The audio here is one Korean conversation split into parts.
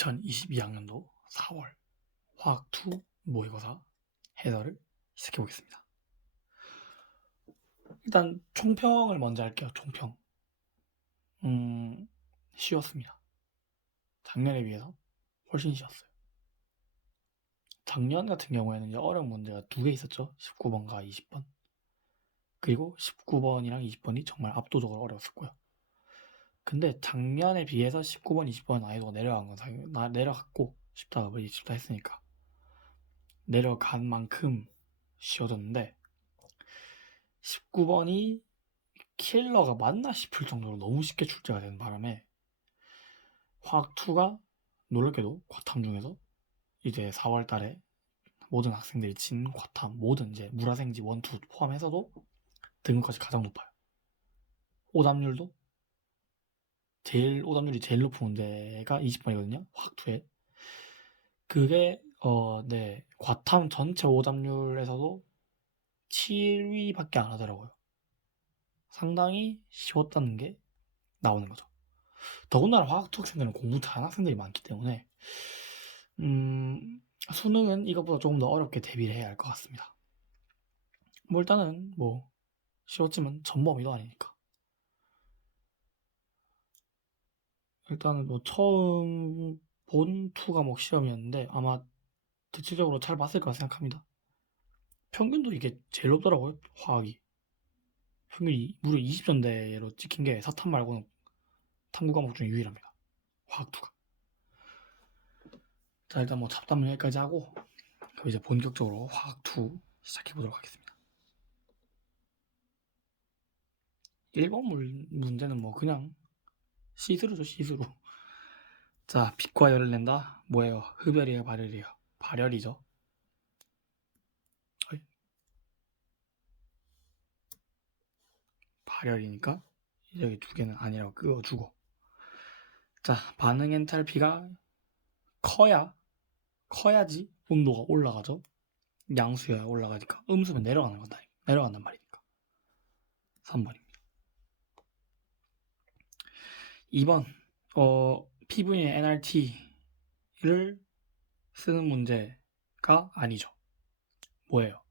2022학년도 4월 화학2 모의고사 해설을 시작해 보겠습니다. 일단 총평을 먼저 할게요. 총평. 쉬웠습니다. 작년에 비해서 훨씬 쉬웠어요. 작년 같은 경우에는 이제 어려운 문제가 2개 있었죠. 19번과 20번. 그리고 19번이랑 20번이 정말 압도적으로 어려웠었고요. 근데 작년에 비해서 19번, 20번 난이도가 내려갔고 쉽다 했으니까 내려간 만큼 쉬워졌는데 19번이 킬러가 맞나 싶을 정도로 너무 쉽게 출제가 되는 바람에 화학2가 놀랍게도 과탐 중에서 이제 4월 달에 모든 학생들이 친 과탐, 모든 이제 물화생지 1, 2 포함해서도 등급까지 가장 높아요. 오답률도 오답률이 제일 높은 문제가 20번이거든요. 화학2에. 그게 과탐 전체 오답률에서도 7위밖에 안 하더라고요. 상당히 쉬웠다는 게 나오는 거죠. 더군다나 화학2 학생들은 공부 잘하는 학생들이 많기 때문에 수능은 이것보다 조금 더 어렵게 대비를 해야 할 것 같습니다. 뭐 일단은 쉬웠지만 전범위도 아니니까 일단은 처음 본 2과목 시험이었는데 아마 대체적으로 잘 봤을 거라 생각합니다. 평균도 이게 제일 높더라고요. 화학이 평균이 무려 20점대로 찍힌 게 사탐 말고는 탐구 과목 중에 유일합니다. 화학2가. 자 일단 잡담은 여기까지 하고 그럼 이제 본격적으로 화학2 시작해 보도록 하겠습니다. 1번 문제는 그냥 시스루죠, 시스루. 자, 빛과 열을 낸다. 뭐예요? 흡열이에요, 발열이에요? 발열이죠. 발열이니까 여기 두 개는 아니라고 끄어주고. 자, 반응 엔탈피가 커야지 온도가 올라가죠. 양수여야 올라가니까 음수면 내려간단 말이니까. 3번입니다. 2번 PV의 nRT를 쓰는 문제가 아니죠. 뭐예요?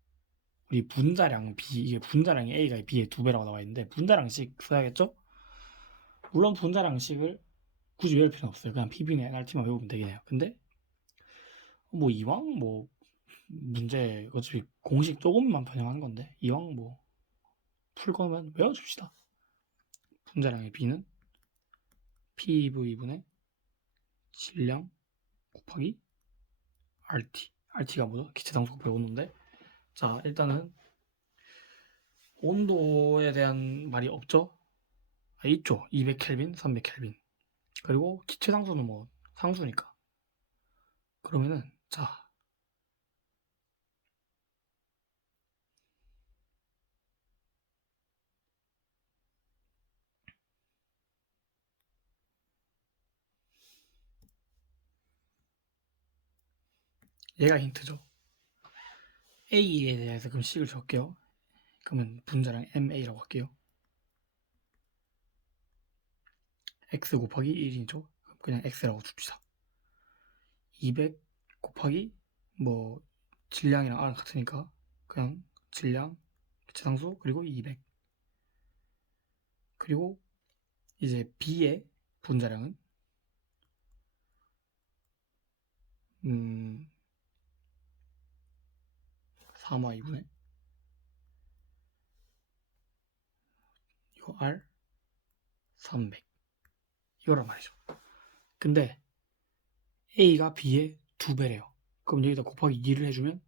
우리 분자량 B, 이게 분자량이 A가 B의 2배라고 나와 있는데 분자량식 써야겠죠? 물론 분자량식을 굳이 외울 필요는 없어요. 그냥 PV는 nRT만 외우면 되긴 해요. 근데 이왕 문제 어차피 공식 조금만 변형하는 건데 이왕 풀 거면 외워줍시다. 분자량의 B는 PV분의 질량 곱하기 RT. RT가 뭐죠? 기체상수 곱하기 온도인데 자 일단은 온도에 대한 말이 없죠? 있죠. 200켈빈, 300켈빈. 그리고 기체상수는 상수니까. 그러면은 자 얘가 힌트죠. A에 대해서 그럼 식을 적게요. 그러면 분자량 MA라고 할게요. X 곱하기 1이죠. 그냥 X라고 줍시다. 200 곱하기 질량이랑 R은 같으니까 그냥 질량, 기체상수 그리고 200 그리고 이제 B의 분자량은 3y 분의 이거 R 300 이거란 말이죠. 근데 A가 B의 2배래요. 그럼 여기다 곱하기 2를 해주면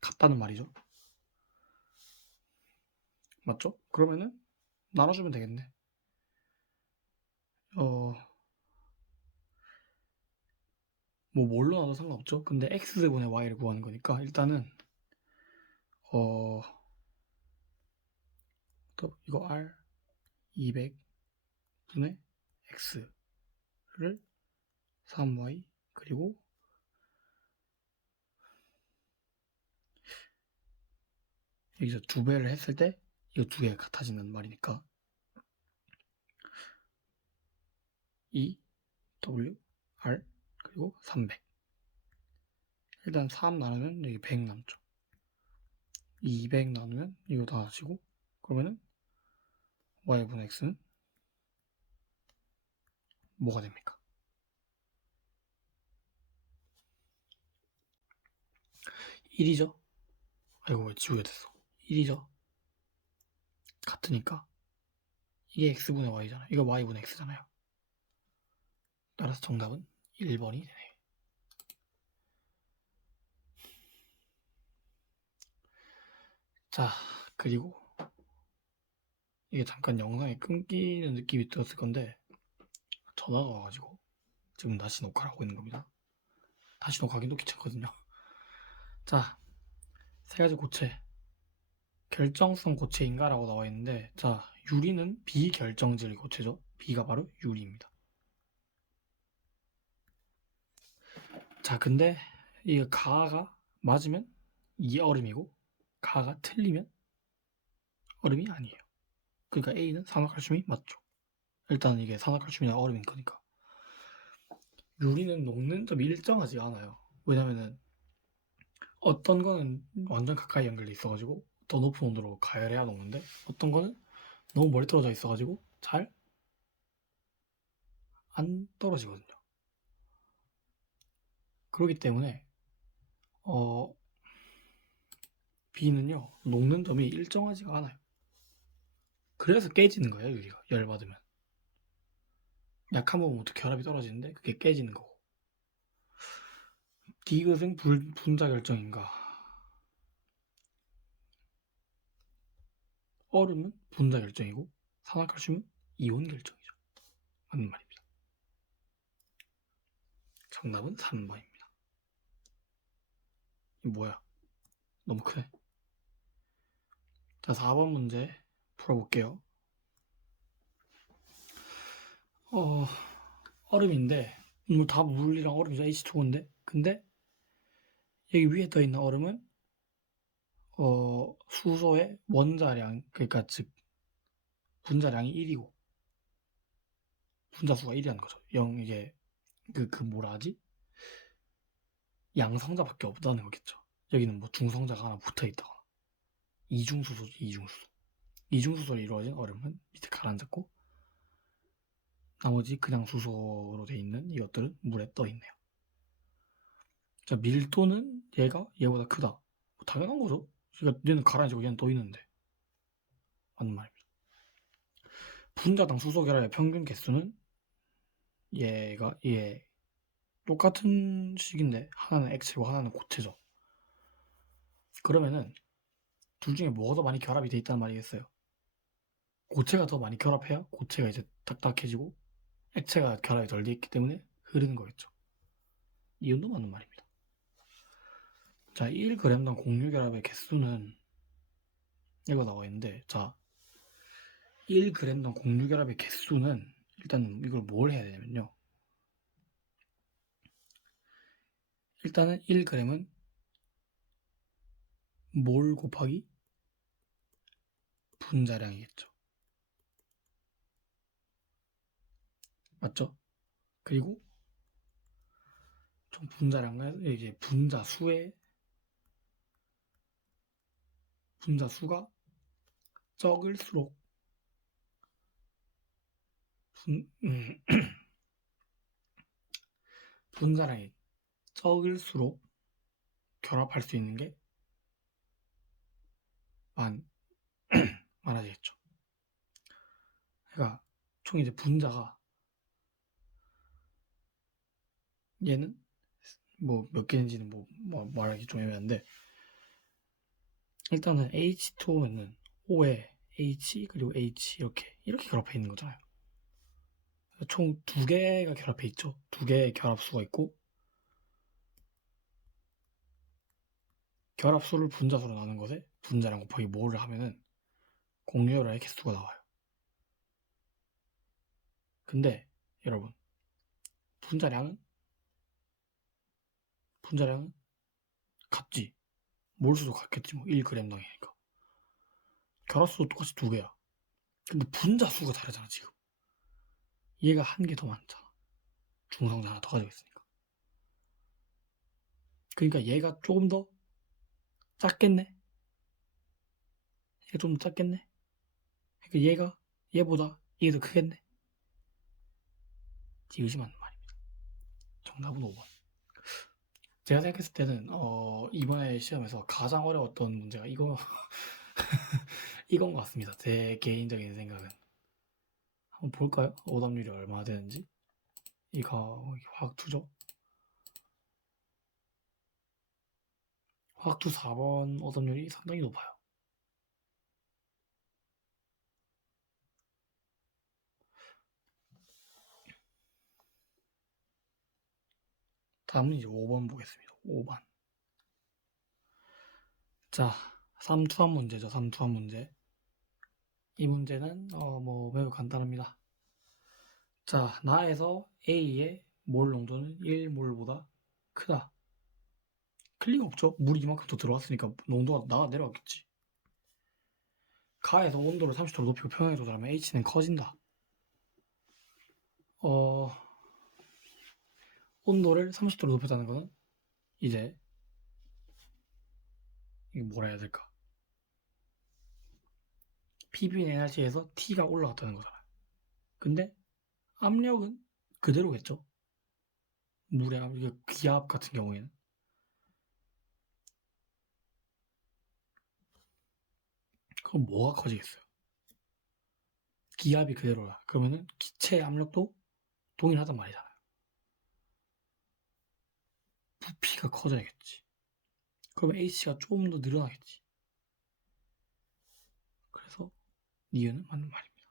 같다는 말이죠. 맞죠? 그러면은 나눠주면 되겠네. 뭘로 나눠도 상관없죠. 근데 x분의 y를 구하는 거니까 일단은 또 이거 r 200분의 x를 3y 그리고 여기서 2배를 했을 때 이거 2개가 같아지는 말이니까 이 W, R, 그리고 300. 일단 3 나누면 여기 100 남죠. 200 나누면 이거 다 하시고, 그러면은 y분의 x는 뭐가 됩니까? 1이죠? 아이고, 왜 지우게 됐어. 1이죠? 같으니까 이게 x분의 y잖아요. 이거 y분의 x잖아요. 따라서 정답은 1번이 되네요. 자, 그리고 이게 잠깐 영상이 끊기는 느낌이 들었을 건데 전화가 와가지고 지금 다시 녹화를 하고 있는 겁니다. 다시 녹화하기도 귀찮거든요. 자, 세 가지 고체. 결정성 고체인가? 라고 나와 있는데, 자, 유리는 비결정질 고체죠. B가 바로 유리입니다. 자, 근데 이 가가 맞으면 이 얼음이고 가가 틀리면 얼음이 아니에요. 그러니까 A는 산화칼슘이 맞죠. 일단 이게 산화칼슘이나 얼음인 거니까. 유리는 녹는 점이 일정하지가 않아요. 왜냐면은 어떤 거는 완전 가까이 연결돼 있어가지고 더 높은 온도로 가열해야 녹는데, 어떤 거는 너무 멀리 떨어져 있어가지고 잘 안 떨어지거든요. 그렇기 때문에 B는요, 녹는 점이 일정하지가 않아요. 그래서 깨지는 거예요, 유리가. 열 받으면. 약한 부분부터 결합이 떨어지는데 그게 깨지는 거고. 디귿은 분자 결정인가? 얼음은 분자 결정이고 산화칼슘은 이온 결정이죠. 맞는 말입니다. 정답은 3번입니다. 뭐야? 너무 크네. 자, 4번 문제 풀어볼게요. 얼음인데, 다 물이랑 얼음이죠. H2O인데, 근데 여기 위에 떠있는 얼음은 수소의 원자량, 그러니까 즉 분자량이 1이고 분자수가 1이라는 거죠. 이게 뭐라 하지? 양성자밖에 없다는 거겠죠. 여기는 뭐 중성자가 하나 붙어 있다거나. 이중수소죠, 이중수소. 이중수소로 이루어진 얼음은 밑에 가라앉았고, 나머지 그냥 수소로 돼 있는 이것들은 물에 떠 있네요. 자, 밀도는 얘보다 크다. 뭐 당연한 거죠. 그러니까 얘는 가라앉고 얘는 떠 있는데. 맞는 말입니다. 분자당 수소 결합의 평균 개수는 얘 똑같은 식인데 하나는 액체고 하나는 고체죠. 그러면은 둘 중에 뭐가 더 많이 결합이 돼 있다는 말이겠어요? 고체가 더 많이 결합해야 고체가 이제 딱딱해지고 액체가 결합이 덜 돼 있기 때문에 흐르는 거겠죠. 이온도 맞는 말입니다. 자, 1g당 공유 결합의 개수는 이거 나와 있는데, 자, 1g당 공유 결합의 개수는 일단 이걸 뭘 해야 되냐면요. 일단은 1g은 몰 곱하기 분자량이겠죠. 맞죠? 그리고 총 분자량은 이제 분자수가 적을수록 분자량이 적을수록 결합할 수 있는 게 많아지겠죠. 그러니까 총 이제 분자가 얘는 뭐 몇 개인지는 뭐 말하기 좀 애매한데, 일단은 H2O면은 O에 H 그리고 H 이렇게 결합해 있는 거잖아요. 총 두 개가 결합해 있죠. 두 개의 결합수가 있고, 결합수를 분자수로 나눈 것에 분자량 곱하기 몰을 하면은 공유열의 개수가 나와요. 근데 여러분, 분자량은 같지. 몰수도 같겠지. 뭐 1g당이니까. 결합수도 똑같이 두 개야. 근데 분자수가 다르잖아, 지금. 얘가 한 개 더 많잖아. 중성자 하나 더 가지고 있으니까. 그러니까 얘가 조금 더 작겠네? 얘가 좀 더 작겠네? 그러니까 얘가 얘보다 이게 더 크겠네? 의심하는 말입니다. 정답은 5번. 제가 생각했을 때는 이번에 시험에서 가장 어려웠던 문제가 이건 것 같습니다. 제 개인적인 생각은. 한번 볼까요? 오답률이 얼마나 되는지. 이거 화학2죠? 화학2 4번 오답률이 상당히 높아요. 다음은 이제 5번 보겠습니다. 5번. 자, 삼투함 문제죠. 삼투함 문제. 이 문제는 매우 간단합니다. 자, 나에서 A의 몰 농도는 1몰보다 크다. 클 리가 없죠. 물이 이만큼 더 들어왔으니까 농도가 내려왔겠지. 가에서 온도를 30도로 높이고 평형에 도달하면 H는 커진다. 온도를 30도로 높였다는 거는 이제 이게 뭐라 해야 될까? PB인 NRT에서 T가 올라갔다는 거잖아요. 근데 압력은 그대로겠죠. 물의 압력, 기압 같은 경우에는. 그럼 뭐가 커지겠어요? 기압이 그대로라. 그러면은 기체의 압력도 동일하단 말이잖아요. 부피가 커져야겠지. 그러면 H가 조금 더 늘어나겠지. 그래서 니은은 맞는 말입니다.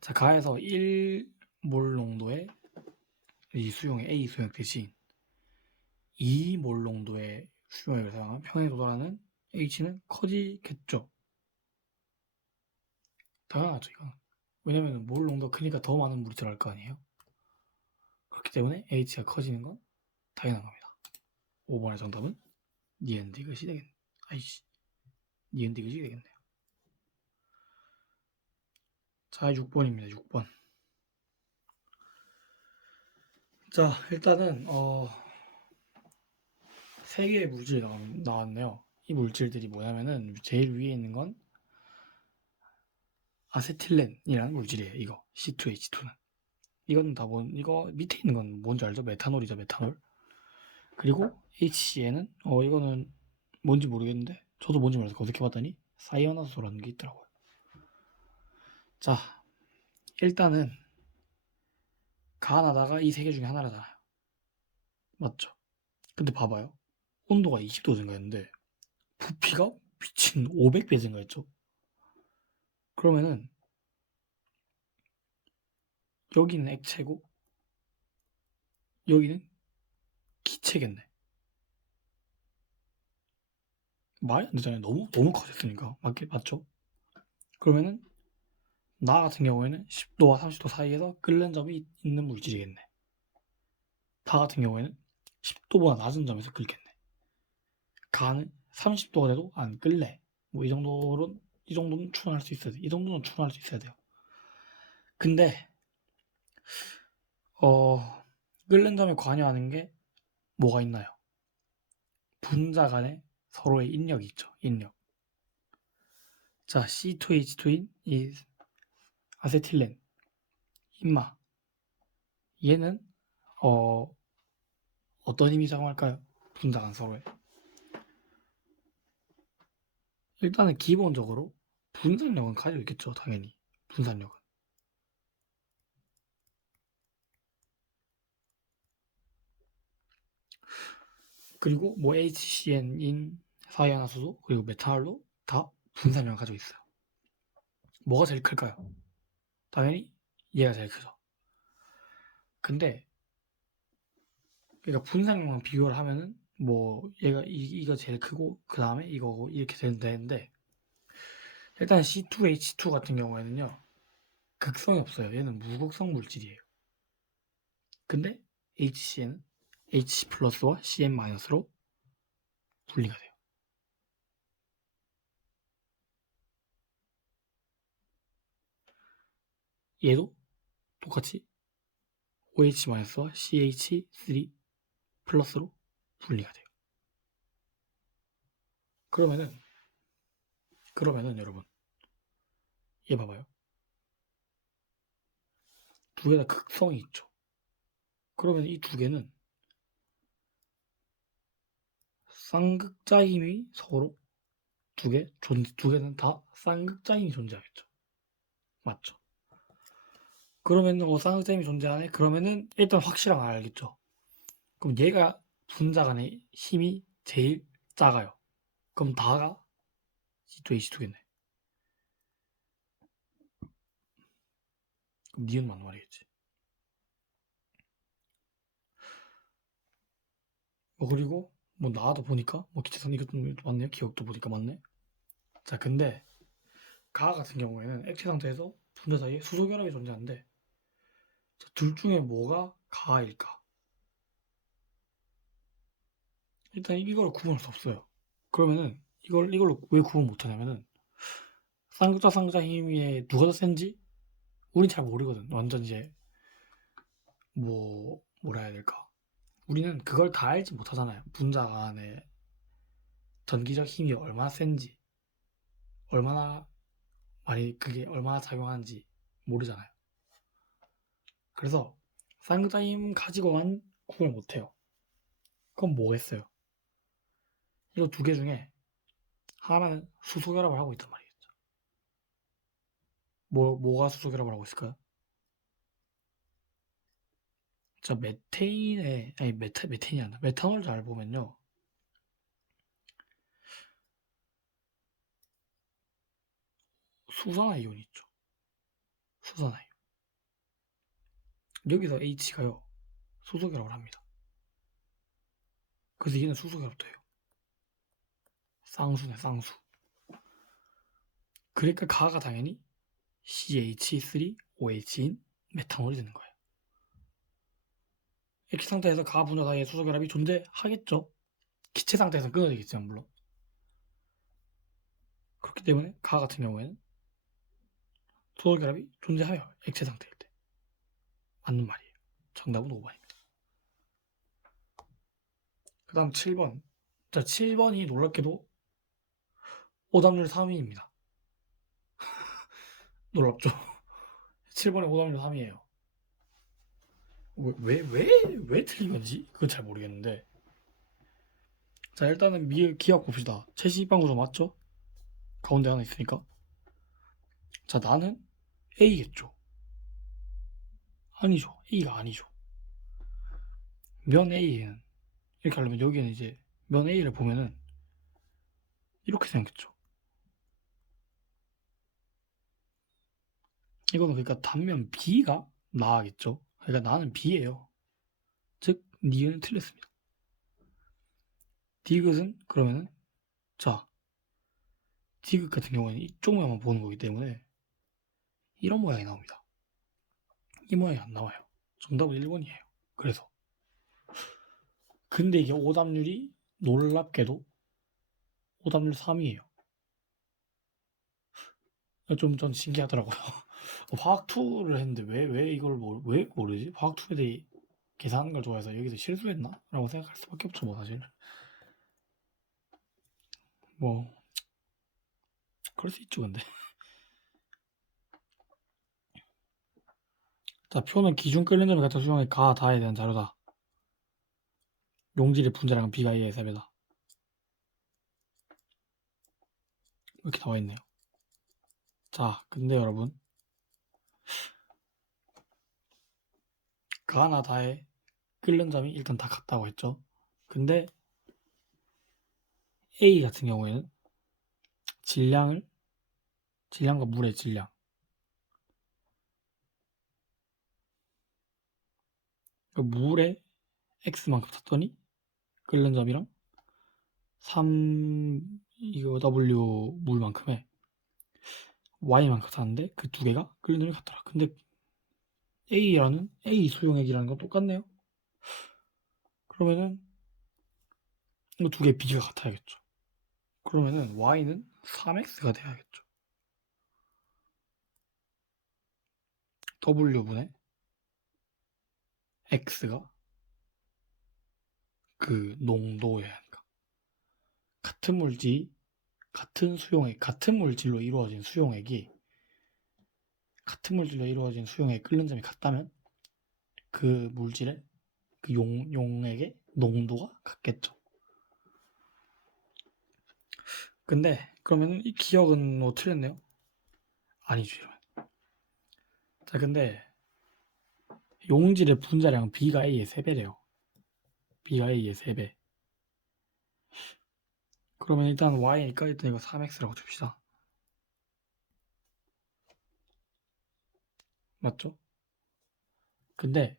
자, 가에서 1몰 농도의 이 수용액 A 수용액 대신 2몰 농도의 수용액을 사용하면 평에 도달하는 H는 커지겠죠. 당연하죠, 이건. 왜냐면 몰 농도가 크니까 더 많은 물이 들어갈 거 아니에요? 그렇기 때문에 H가 커지는 건 당연한 겁니다. 5번의 정답은 니은디귿이 되겠네. 아이씨. 니은디귿이 되겠네요. 자, 6번입니다. 6번. 자, 일단은 3개의 물질이 나왔네요. 이 물질들이 뭐냐면은 제일 위에 있는 건 아세틸렌이라는 물질이에요. 이거 C2H2는. 이거 밑에 있는 건 뭔지 알죠? 메탄올이죠, 메탄올. 그리고 HCN은 이거는 뭔지 모르겠는데 저도 뭔지 몰라서 검색해봤더니 사이아나소라는 게 있더라고요. 자, 일단은 가나다가 이 3개 중에 하나라잖아요. 맞죠? 근데 봐봐요. 온도가 20도 증가했는데 부피가 미친 500배 증가했죠. 그러면은 여기는 액체고 여기는 기체겠네. 말이 안 되잖아요. 너무 커졌으니까. 맞죠? 그러면은 나 같은 경우에는 10도와 30도 사이에서 끓는 점이 있는 물질이겠네. 다 같은 경우에는 10도보다 낮은 점에서 끓겠네. 가는 30도가 돼도 안 끓래. 뭐 이 정도는 추론할 수 있어야 돼. 이 정도는 추론할 수 있어야 돼요. 근데 끓는 점에 관여하는 게 뭐가 있나요? 분자 간에 서로의 인력이 있죠. 인력. 자, C2H2인 이 아세틸렌 임마. 얘는 어떤 힘이 작용할까요? 분자 간 서로에. 일단은 기본적으로 분산력은 가지고 있겠죠. 당연히. 분산력은. 그리고 뭐 HCN인 사이아나수소 그리고 메탄올도 다 분산력을 가지고 있어요. 뭐가 제일 클까요? 당연히 얘가 제일 크죠. 근데 그러니까 분산력만 비교를 하면은 뭐 얘가 이거 제일 크고 그 다음에 이거고 이렇게 되는데 일단 C2H2 같은 경우에는요 극성이 없어요. 얘는 무극성 물질이에요. 근데 HCN은 H 플러스와 CN 마이너스로 분리가 돼요. 얘도 똑같이 OH-와 CH3 플러스로 분리가 돼요. 그러면은 여러분 얘 봐봐요. 두 개 다 극성이 있죠. 그러면 이 두 개는 쌍극자 힘이 서로 두 개는 다 쌍극자 힘이 존재하겠죠. 맞죠? 그러면 쌍극자 힘이 존재하네? 그러면은 일단 확실한 거 알겠죠? 그럼 얘가 분자 간의 힘이 제일 작아요. 그럼 다가 C2, H2겠네. 그럼 니은 맞는 말이겠지. 그리고 나도 보니까 기체선 이것도 맞네요. 기억도 보니까 맞네. 자, 근데 가 같은 경우에는 액체 상태에서 분자 사이에 수소 결합이 존재하는데 자, 둘 중에 뭐가 가일까? 일단 이걸 구분할 수 없어요. 그러면은 이걸로 왜 구분 못하냐면은 쌍극자 힘이 누가 더 센지 우린 잘 모르거든. 완전 이제 뭐라 해야 될까? 우리는 그걸 다 알지 못하잖아요. 분자 간의 전기적 힘이 얼마나 센지, 얼마나 그게 얼마나 작용하는지 모르잖아요. 그래서 쌍극자 힘 가지고만 구분을 못해요. 그럼 뭐겠어요? 이거 두 개 중에 하나는 수소 결합을 하고 있단 말이겠죠. 뭐가 수소 결합을 하고 있을까요? 자, 메탄이 아니라 메탄올 잘 보면요. 수산화이온이 있죠. 수산화이온. 여기서 H가요. 수소 결합을 합니다. 그래서 얘는 수소 결합도 해요. 쌍수네, 쌍수. 그러니까 가가 당연히 CH3OH인 메탄올이 되는 거예요. 액체 상태에서 가 분자 사이에 수소 결합이 존재하겠죠. 기체 상태에서는 끊어지겠지만 물론. 그렇기 때문에 가 같은 경우에는 수소 결합이 존재하여 액체 상태일 때 맞는 말이에요. 정답은 5번입니다. 그 다음 7번. 자, 7번이 놀랍게도 오답률 3위입니다. 놀랍죠? 7번에 오답률 3위예요. 왜 틀린 건지 그건 잘 모르겠는데. 자, 일단은 기억 봅시다. 최시방 구조 맞죠? 가운데 하나 있으니까. 자, 나는 A겠죠. 아니죠. A가 아니죠. 면 A는 이렇게 하려면 여기는 이제 면 A를 보면은 이렇게 생겼죠. 이거는 그러니까 단면 B가 나겠죠. 그러니까 나는 B예요. 즉 니은 틀렸습니다. 디귿은 그러면은 자 디귿 같은 경우에는 이쪽 모양만 보는 거기 때문에 이런 모양이 나옵니다. 이 모양이 안 나와요. 정답은 1번이에요. 그래서 근데 이게 오답률이 놀랍게도 오답률 3이에요. 좀 신기하더라고요. 화학2를 했는데 왜 이걸 왜 모르지? 화학2 애들이 계산하는 걸 좋아해서 여기서 실수했나? 라고 생각할 수밖에 없죠, 사실. 그럴 수 있죠, 근데. 자, 표는 기준 끓는 점이 같은 수용의 가, 다에 대한 자료다. 용질의 분자량은 B가 A의 3배다. 이렇게 나와 있네요. 자, 근데 여러분. 가나 다에 끓는 점이 일단 다 같다고 했죠. 근데 A 같은 경우에는 질량과 물의 질량. 그러니까 물에 X만큼 탔더니 끓는 점이랑 3W 물만큼의 Y만큼 탔는데 그 두 개가 끓는 점이 같더라. 근데 A 수용액이라는 건 똑같네요. 그러면은 이거 두 개 비교가 같아야겠죠. 그러면은 Y는 3X가 돼야겠죠. W분의 X가 그 농도여야 하니까. 같은 물질로 이루어진 수용액이 끓는 점이 같다면 그 물질의 그 용액의 농도가 같겠죠. 근데 그러면 이 기억은 뭐 틀렸네요? 아니죠, 이러면. 자, 근데 용질의 분자량 B가 A의 3배래요. B가 A의 3배. 그러면 일단 Y니까 일단 이거 3X라고 줍시다. 맞죠? 근데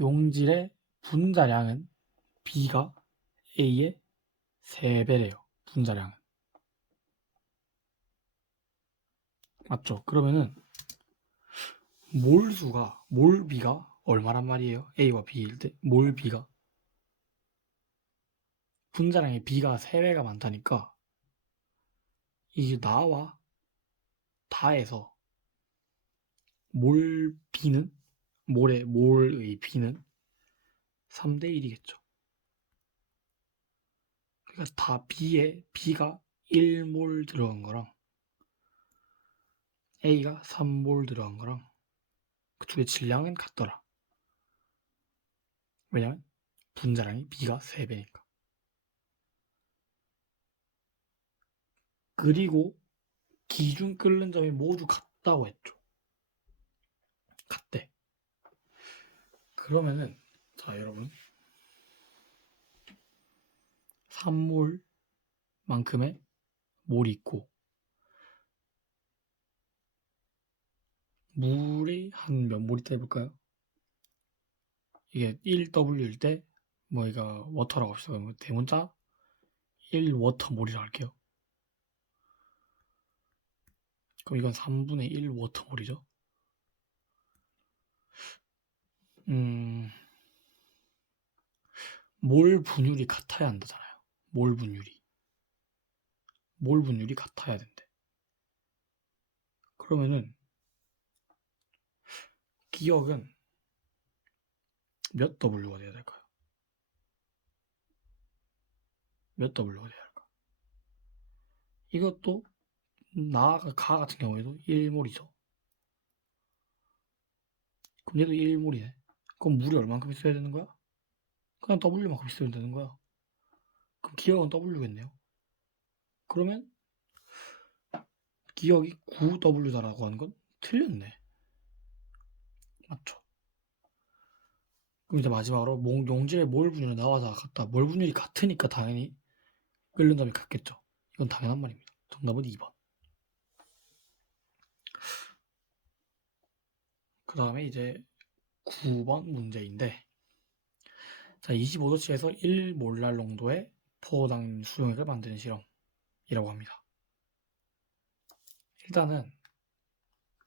용질의 분자량은 B가 A의 3배래요. 분자량은. 맞죠? 그러면은 몰 B가 얼마란 말이에요? A와 B일 때 몰 B가 분자량의 B가 3배가 많다니까 이게 나와 다해서 몰의 B는 3대 1이겠죠. 그러니까 다 B가 1몰 들어간 거랑 A가 3몰 들어간 거랑 그 둘의 질량은 같더라. 왜냐면 분자량이 B가 3배니까. 그리고 기준 끓는 점이 모두 같다고 했죠. 같대. 그러면은 자, 여러분 3몰만큼의 몰이 있고 물이 한 몇 몰 있다 해볼까요? 이게 1W일 때 뭐 이거 워터라고 합시다. 대문자 1워터몰이라고 할게요. 그럼 이건 3분의 1워터몰이죠. 몰 분율이 같아야 한다잖아요. 몰 분율이 같아야 된대. 그러면은 기억은 몇 W가 돼야 될까요? 몇 W가 돼야 할까? 이것도 가 같은 경우에도 1몰이죠. 그럼 얘도 1몰이네. 그럼 물이 얼만큼 있어야 되는 거야? 그냥 W만큼 있으면 되는 거야. 그럼 기억은 W겠네요. 그러면 기억이 9W다라고 하는 건 틀렸네. 맞죠? 그럼 이제 마지막으로 용질의 몰 분율이 나와서 같다. 몰 분율이 같으니까 당연히 끓는 점이 같겠죠. 이건 당연한 말입니다. 정답은 2번. 그 다음에 이제 9번 문제인데 자, 25도씨에서 1몰랄 농도의 포당 수용액을 만드는 실험이라고 합니다. 일단은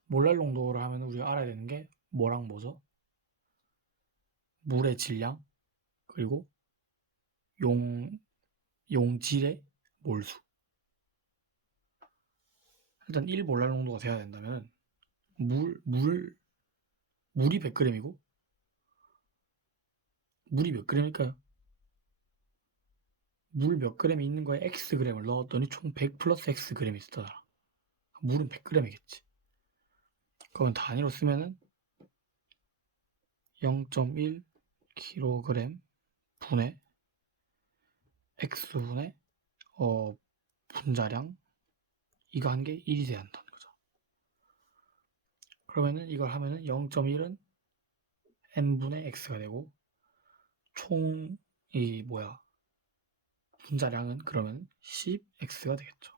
몰랄 농도를 하면 우리가 알아야 되는 게 뭐랑 뭐죠? 물의 질량 그리고 용질의 몰수. 일단 1몰랄 농도가 돼야 된다면 물이 100g이고 물이 몇 g일까요? 물 몇 g이 있는 거에 xg을 넣었더니 총 100 플러스 xg이 있었잖아. 물은 100g이겠지. 그러면 단위로 쓰면은 0.1kg 분의 x분의 분자량 이거 한 게 1이 돼야 한다는 거죠. 그러면은 이걸 하면은 0.1은 n분의 x가 되고 총 분자량은 그러면 10x가 되겠죠.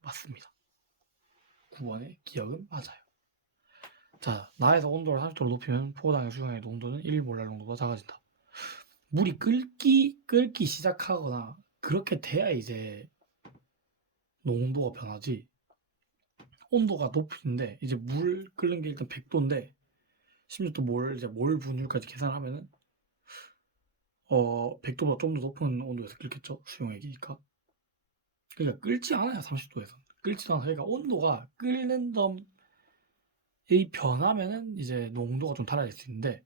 맞습니다. 9번의 기억은 맞아요. 자, 나에서 온도를 30도로 높이면 포당의 수용액 농도는 1몰랄 농도가 작아진다. 물이 끓기 시작하거나 그렇게 돼야 이제 농도가 변하지. 온도가 높은데 이제 물 끓는 게 일단 100도인데 심지어 또 몰 분율까지 계산하면은 100도보다 좀 더 높은 온도에서 끓겠죠. 수용액이니까. 그러니까 끓지 않아요. 30도에서. 끓지도 않아요. 그러니까 온도가 끓는 점 이 변하면은 이제 농도가 좀 달라질 수 있는데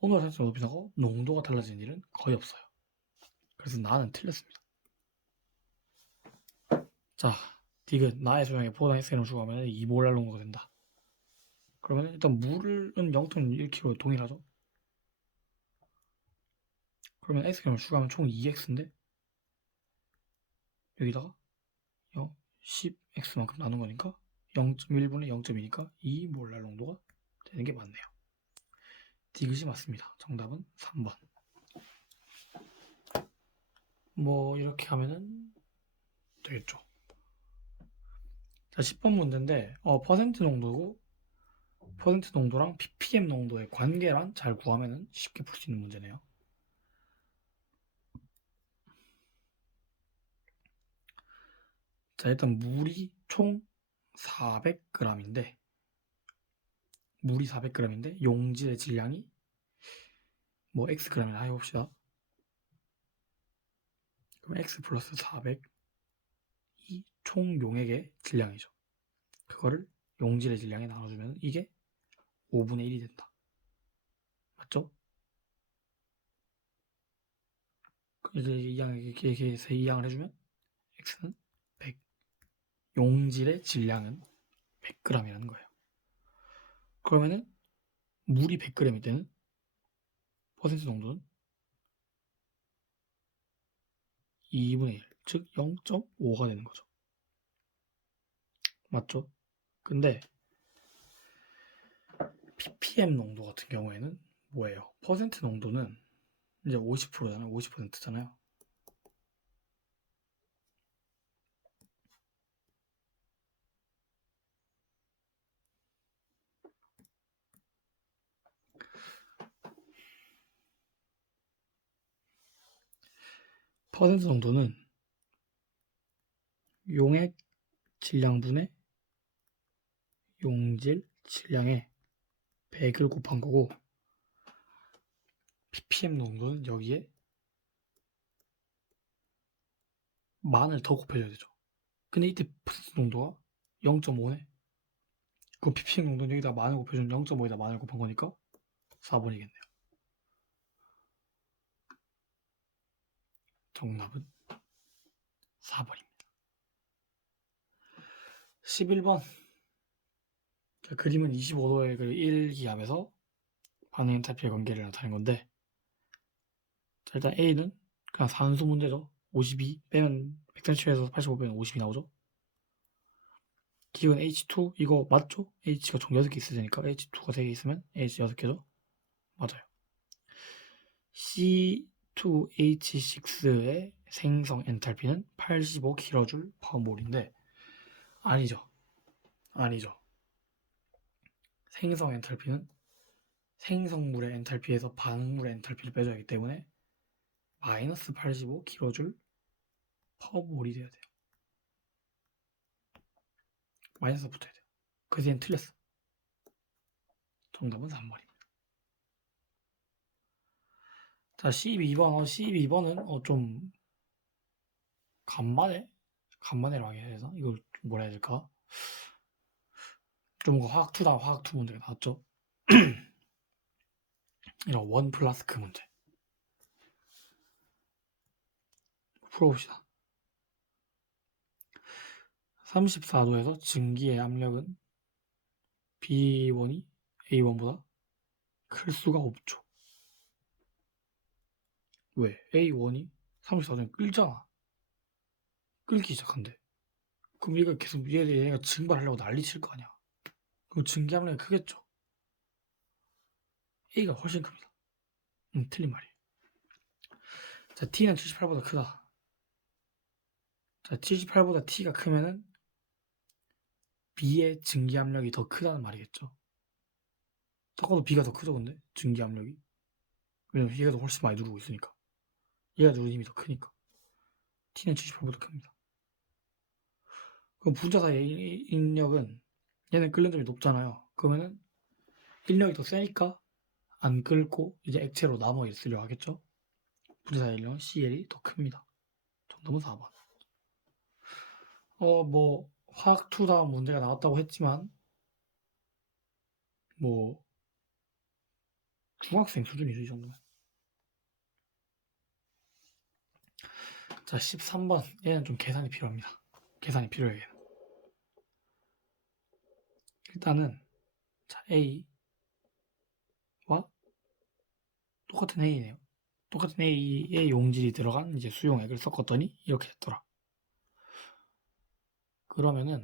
온도가 살짝 높이고 농도가 달라지는 일은 거의 없어요. 그래서 나는 틀렸습니다. 자, 디귿 나의 조량에 포당 Xg을 추가하면 2몰 농도가 된다. 그러면 일단 물은 0.1kg에 동일하죠. 그러면 Xg을 추가하면 총 2X인데 여기다가 10X만큼 나눈 거니까 0.1분의 0.2니까 2몰 농도가 되는 게 맞네요. 디귿이 맞습니다. 정답은 3번. 뭐 이렇게 하면은 되겠죠. 자, 10번 문제인데 퍼센트 농도고 퍼센트 농도랑 ppm 농도의 관계란 잘 구하면은 쉽게 풀 수 있는 문제네요. 자, 일단 물이 총 400g인데 물이 400g인데 용질의 질량이 뭐 xg이라 해봅시다. 그럼 x 플러스 400 이 총 용액의 질량이죠. 그거를 용질의 질량에 나눠주면 이게 5분의 1이 된다. 맞죠? 이제 이렇게 해서 이항을 해주면 x는 100 용질의 질량은 100g이라는 거예요. 그러면은 물이 100g일 때는 퍼센트 농도는 2분의 1, 즉 0.5가 되는 거죠. 맞죠? 근데 ppm 농도 같은 경우에는 뭐예요? 퍼센트 농도는 이제 50%잖아요. 50%잖아요. 퍼센트 농도는 용액 질량분의 용질 질량에 100을 곱한 거고 ppm 농도는 여기에 만을 더 곱해줘야 되죠. 근데 이때 퍼센트 농도가 0.5네. 그럼 ppm 농도는 여기다 만을 곱해주면 0.5에다 만을 곱한 거니까 4번이겠네요. 정답은 4번입니다. 11번. 자, 그림은 25도의 1기압에서 반응 엔탈피의 관계를 나타낸 건데 자, 일단 A는 그냥 산수 문제죠. 52 빼면 137에서 85 빼면 50이 나오죠. 기온 H2 이거 맞죠? H가 총 6개 있어야 되니까 H2가 3개 있으면 H 6개죠? 맞아요. C2H6의 생성 엔탈피는 85kJ/몰인데 아니죠. 아니죠. 생성 엔탈피는 생성물의 엔탈피에서 반응물의 엔탈피를 빼줘야 하기 때문에 마이너스 85kJ/몰이 돼야 돼요. 마이너스가 붙어야 돼요. 그 뒤엔 틀렸어. 정답은 3번입니다. 자, 12번. 12번은 좀 간만에로 하게 해서 이걸 좀 뭐라 해야 될까? 좀 화학2다 화학2 문제가 나왔죠. 이런 원 플라스크 문제 풀어봅시다. 34도에서 증기의 압력은 B1이 A1보다 클 수가 없죠. 왜? A1이 34도에 끓잖아. 끓기 시작한대. 그럼 얘가 계속 얘가 증발하려고 난리 칠 거 아니야. 그럼 증기 압력이 크겠죠. A가 훨씬 큽니다. 틀린 말이에요. 자, T는 78보다 크다. 자, 78보다 T가 크면은 B의 증기 압력이 더 크다는 말이겠죠. 적어도 B가 더 크죠, 근데? 증기 압력이. 왜냐면 얘가 더 훨씬 많이 누르고 있으니까. 얘가 누르는 힘이 더 크니까. T는 78보다 큽니다. 그럼 분자 사이의 인력은 얘는 끓는 점이 높잖아요. 그러면은 인력이 더 세니까 안 끓고 이제 액체로 남아 있으려 하겠죠. 분자 사이의 인력은 CL이 더 큽니다. 정답은 4번. 뭐 화학2다 문제가 나왔다고 했지만 뭐 중학생 수준이죠, 이 정도면. 자, 13번. 얘는 좀 계산이 필요합니다. 계산이 필요해요, 얘는. 일단은 자, A와 똑같은 A네요. 똑같은 A의 용질이 들어간 이제 수용액을 섞었더니 이렇게 됐더라. 그러면은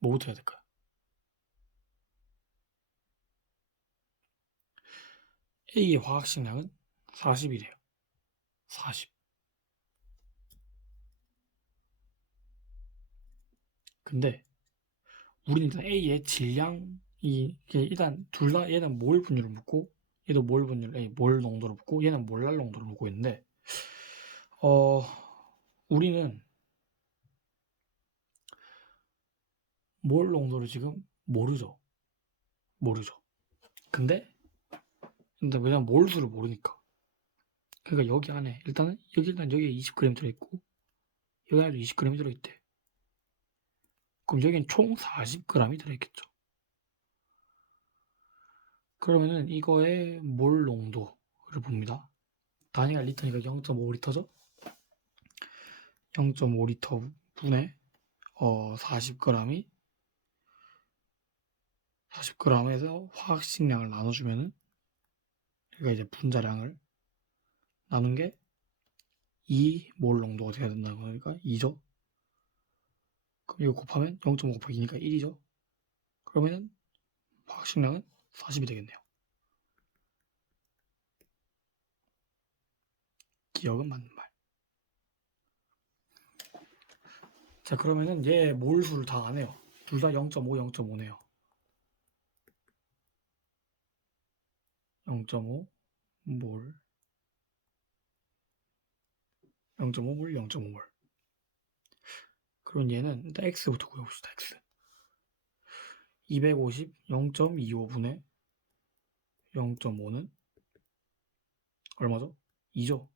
뭐부터 해야 될까요? A의 화학식량은 40이래요. 40. 근데 우리는 일단 A의 질량이 일단 둘 다 얘는 몰 분율을 묻고 얘도 몰 분율, 몰 농도를 묻고 얘는 몰랄 농도를 묻고 있는데 우리는 몰 농도를 지금 모르죠. 근데 왜냐면 몰수를 모르니까. 그러니까 여기 안에 일단 여기에 20g 들어있고 여기 안에도 20g 들어있대. 그럼 여기는 총 40g이 들어있겠죠. 그러면은 이거의 몰 농도를 봅니다. 단위가 리터니까 0.5리터죠? 0.5리터 분의 40g에서 화학식량을 나눠주면은 그러니까 이제 분자량을 나눈 게 2몰 농도가 돼야 된다는 거니까 2죠. 그럼 이거 곱하면 0.5 곱하기 2니까 1이죠. 그러면은 화학식량은 40이 되겠네요. 기억은 맞는 말. 자, 그러면은 얘 몰수를 다 안 해요. 둘 다 0.5, 0.5네요. 0.5 몰, 0.5몰, 0.5몰. 그럼 얘는 일단 x부터 구해봅시다. x. 250 0.25분의 0.5는 얼마죠? 2죠?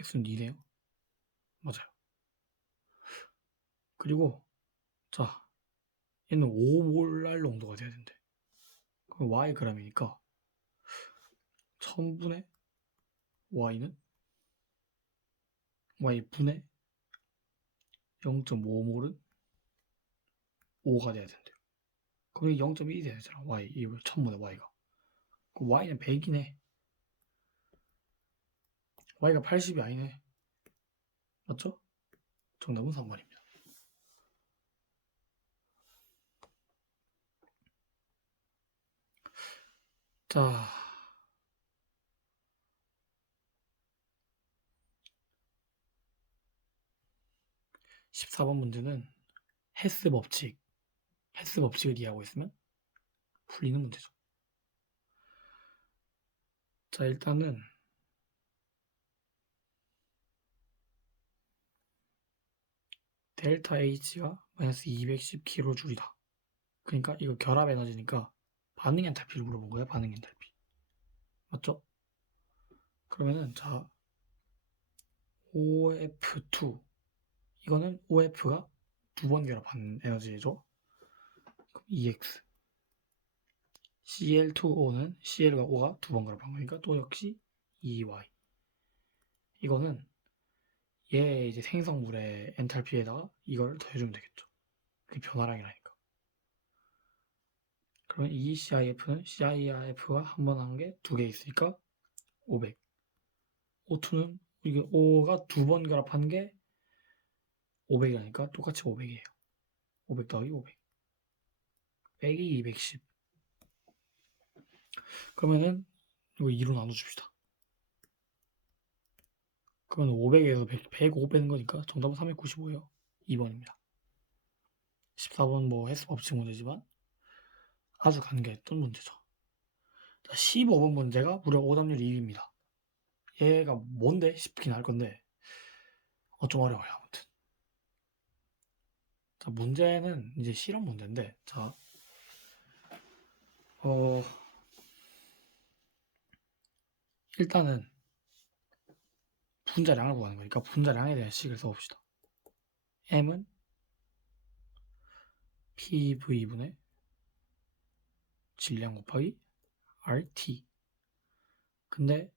x는 2네요. 맞아요. 그리고 자, 얘는 5몰랄 농도가 돼야 된대. 그럼 y g이니까 1000분의 y는 y분의 0.5몰은 5가 돼야 된대요. 그럼 0.1이 돼야 되잖아. y, 이 1000분의 y가. 그럼 y는 100이네. y가 80이 아니네. 맞죠? 정답은 3번입니다. 자, 14번 문제는 헤스 법칙을 이해하고 있으면 풀리는 문제죠. 자, 일단은 델타 H가 마이너스 210kJ이다. 그러니까 이거 결합 에너지니까 반응 엔탈피를 물어본 거야, 반응 엔탈피. 맞죠? 그러면은 자, OF2 이거는 OF가 두 번 결합한 에너지죠. 그럼 EX Cl2O는 Cl과 O가 두 번 결합한 거니까 또 역시 EY. 이거는 얘 이제 생성물의 엔탈피에다가 이걸 더해주면 되겠죠. 그게 변화량이라니까. 그러면 이 CIF는 CIF가 한 번 한 게 두 개 있으니까 500. O2는 이게 O가 두 번 결합한 게 500이라니까 똑같이 500이에요. 500 더하기 500. 빼기 210. 그러면은 이거 2로 나눠줍시다. 그러면 500에서 105 빼는 거니까 정답은 395예요. 2번입니다. 14번 뭐 헬스 법칙 문제지만 아주 간결했던 문제죠. 15번 문제가 무려 오답률 1위입니다. 얘가 뭔데 싶긴 할 건데 좀 어려워요. 아무튼 자, 문제는 이제 실험 문제인데 자, 일단은 분자량을 구하는 거니까 분자량에 대한 식을 써봅시다. M은 PV분의 질량 곱하기 RT. 근데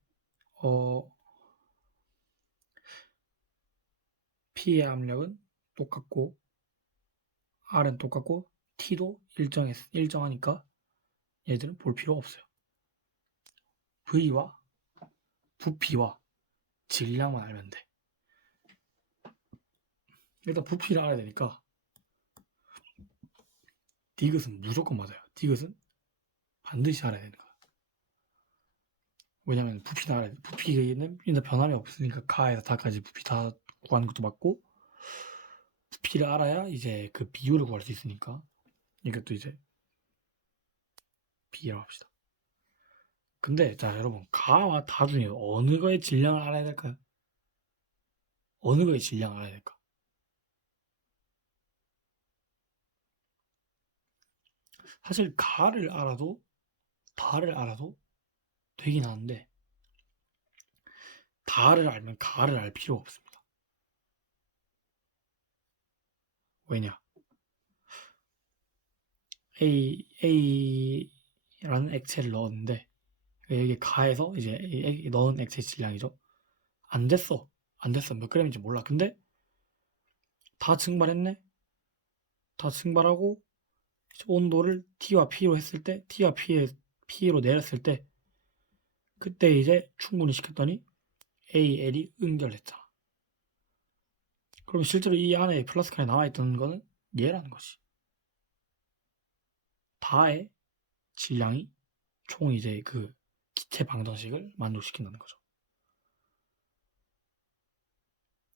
P의 압력은 똑같고 R은 똑같고 T도 일정하니까 얘들은 볼 필요 없어요. V와 부피와 질량만 알면 돼. 일단 부피를 알아야 되니까 디귿은 무조건 맞아요. 디귿은 반드시 알아야 되는 거야. 왜냐면 부피는 알아야 돼. 부피는 일단 변함이 없으니까 가에서 다까지 부피 다 구하는 것도 맞고, 부피를 알아야 이제 그 비율을 구할 수 있으니까 이것도 이제 B라고 합시다. 근데 자 여러분, 가와 다 중에 어느 거의 질량을 알아야 될까요? 어느 거의 질량을 알아야 될까? 사실 가를 알아도 다를 알아도 되긴 하는데, 다를 알면 가를 알 필요가 없습니다. 왜냐? A라는 액체를 넣었는데 여기 가에서 이제 넣은 액체 질량이죠. 안 됐어. 몇 g인지 몰라. 근데 다 증발했네. 다 증발하고 온도를 T와 P로 했을 때, T와 P로 내렸을 때, 그때 이제 충분히 시켰더니 A, L이 응결했잖아. 그럼 실제로 이 안에 플라스틱 안에 남아있던 거는 얘라는 거지. 다의 질량이 총 이제 그 기체 방정식을 만족시킨다는 거죠.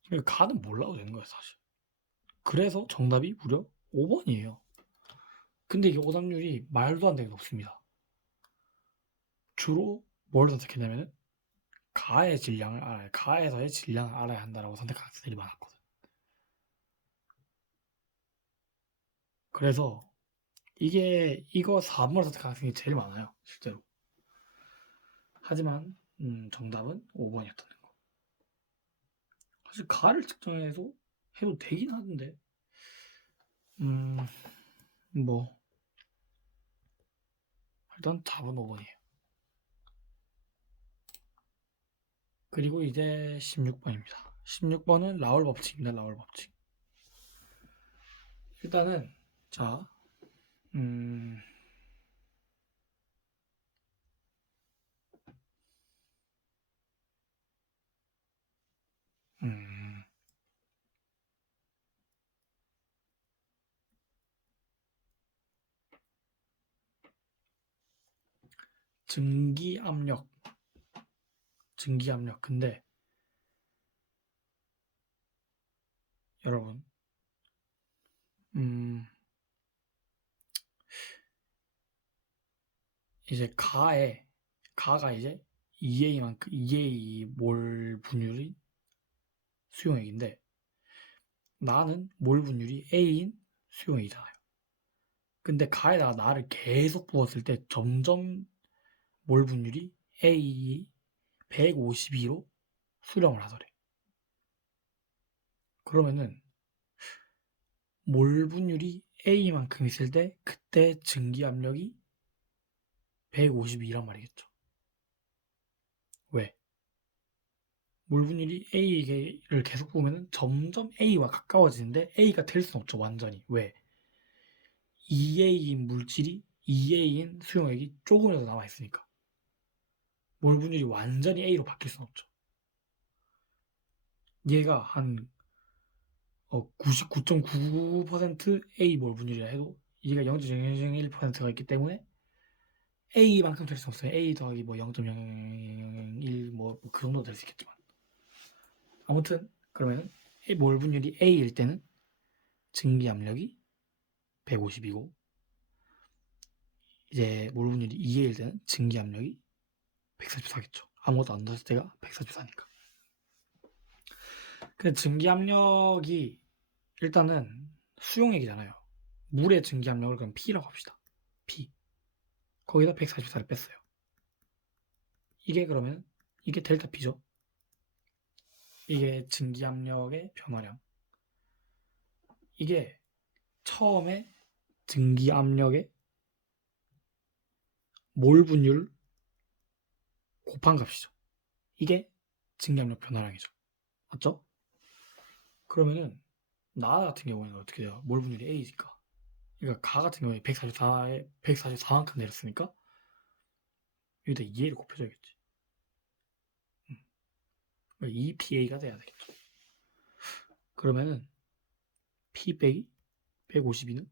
그러니까 가는 몰라도 되는 거야 사실. 그래서 정답이 무려 5번이에요. 근데 이게 오답률이 말도 안 되게 높습니다. 주로 뭘 선택했냐면은 가에서의 질량을 알아야 한다라고 선택한 학생들이 많았거든. 그래서 이거 4번을 선택한 학생이 제일 많아요, 실제로. 하지만 정답은 5번이었다는 거. 사실 가를 측정해서 해도 되긴 하는데, 뭐 일단 답은 5번이에요. 그리고 이제 16번입니다. 16번은 라울 법칙입니다. 라울 법칙. 일단은 자, 음, 음, 증기압력. 근데 여러분, 이제 가가 이제 2A 몰 분율이 수용액인데, 나는 몰 분율이 A인 수용액이잖아요. 근데 가에다가 나를 계속 부었을 때 점점 몰 분율이 A 152로 수렴을 하더래. 그러면은 몰 분율이 A만큼 있을 때 그때 증기압력이 152란 말이겠죠. 왜? 몰 분율이 A를 계속 보면은 점점 A와 가까워지는데 A가 될 수는 없죠, 완전히. 왜? 2A인 물질이 2A인 수용액이 조금이라도 남아있으니까. 몰 분율이 완전히 A로 바뀔 수는 없죠. 얘가 한 99.99% A 몰 분율이라 해도 얘가 0.001%가 있기 때문에 A만큼 될 수 없어요. A 더하기 뭐 0.001 뭐 그 정도 될 수 있겠지만, 아무튼 그러면 몰 분율이 A일 때는 증기 압력이 150이고, 이제 몰 분율이 2A일 때는 증기 압력이 144겠죠. 아무것도 안 넣었을 때가 144니까. 근데 증기 압력이 일단은 수용액이잖아요. 물의 증기 압력을 그럼 P라고 합시다. P. 거기다 144를 뺐어요. 이게 그러면 이게 델타 P죠. 이게 증기압력의 변화량. 이게 처음에 증기 압력의 몰 분율 곱한 값이죠. 이게 증기 압력 변화량이죠. 맞죠? 그러면은 나 같은 경우에는 어떻게 돼요? 몰 분율이 A니까. 그러니까 가 같은 경우에 144만큼 내렸으니까 여기다 2A를 곱해줘야겠지. 2PA가 돼야 되겠죠. 그러면은 P 빼기 152는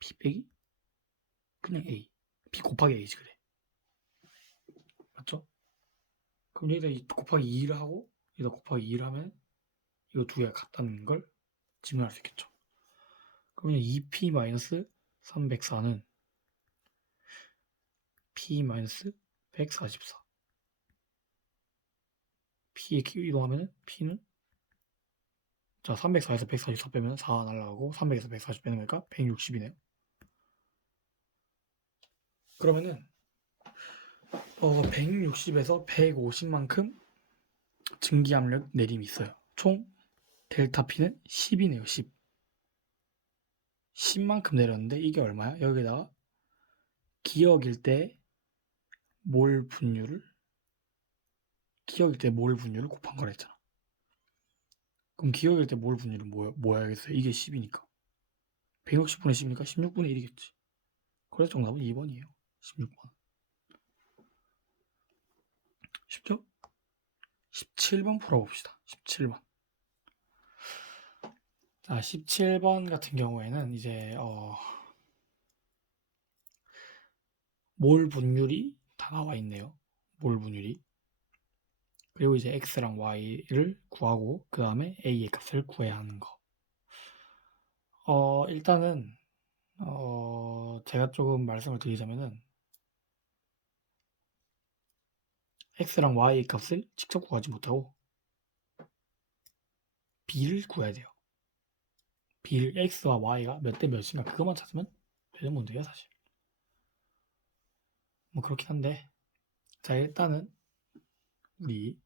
P 빼기 그냥 A. P 곱하기 A지 그래. 맞죠? 그럼 여기다 곱하기 2를 하고 여기다 곱하기 2를 하면 이거 두 개가 같다는 걸 증명할 수 있겠죠. 그러면 2P-304는 P-144. P에 이동하면 P는 자 304에서 144 빼면 4 날라가고 300에서 140 빼는 거니까 160이네요. 그러면은 160에서 150만큼 증기 압력 내림이 있어요. 총 델타 P는 10이네요. 10. 10만큼 내렸는데 이게 얼마야? 여기다가 기억일 때 몰 분율을 곱한 거라 했잖아. 그럼 기억일 때 몰 분율은 뭐야겠어요? 이게 10이니까 160분의 10이니까 16분의 1이겠지. 그래서 정답은 2번이에요. 16번. 쉽죠? 17번 풀어봅시다. 17번. 자, 17번 같은 경우에는 이제 몰 분율이 다 나와 있네요. 몰 분율이. 그리고 이제 x랑 y를 구하고 그 다음에 a의 값을 구해야 하는 거. 일단은 제가 조금 말씀을 드리자면은 x랑 y의 값을 직접 구하지 못하고 b를 구해야 돼요. b를 x와 y가 몇 대 몇인가 그것만 찾으면 되는 문제예요, 사실. 뭐 그렇긴 한데 자, 일단은 우리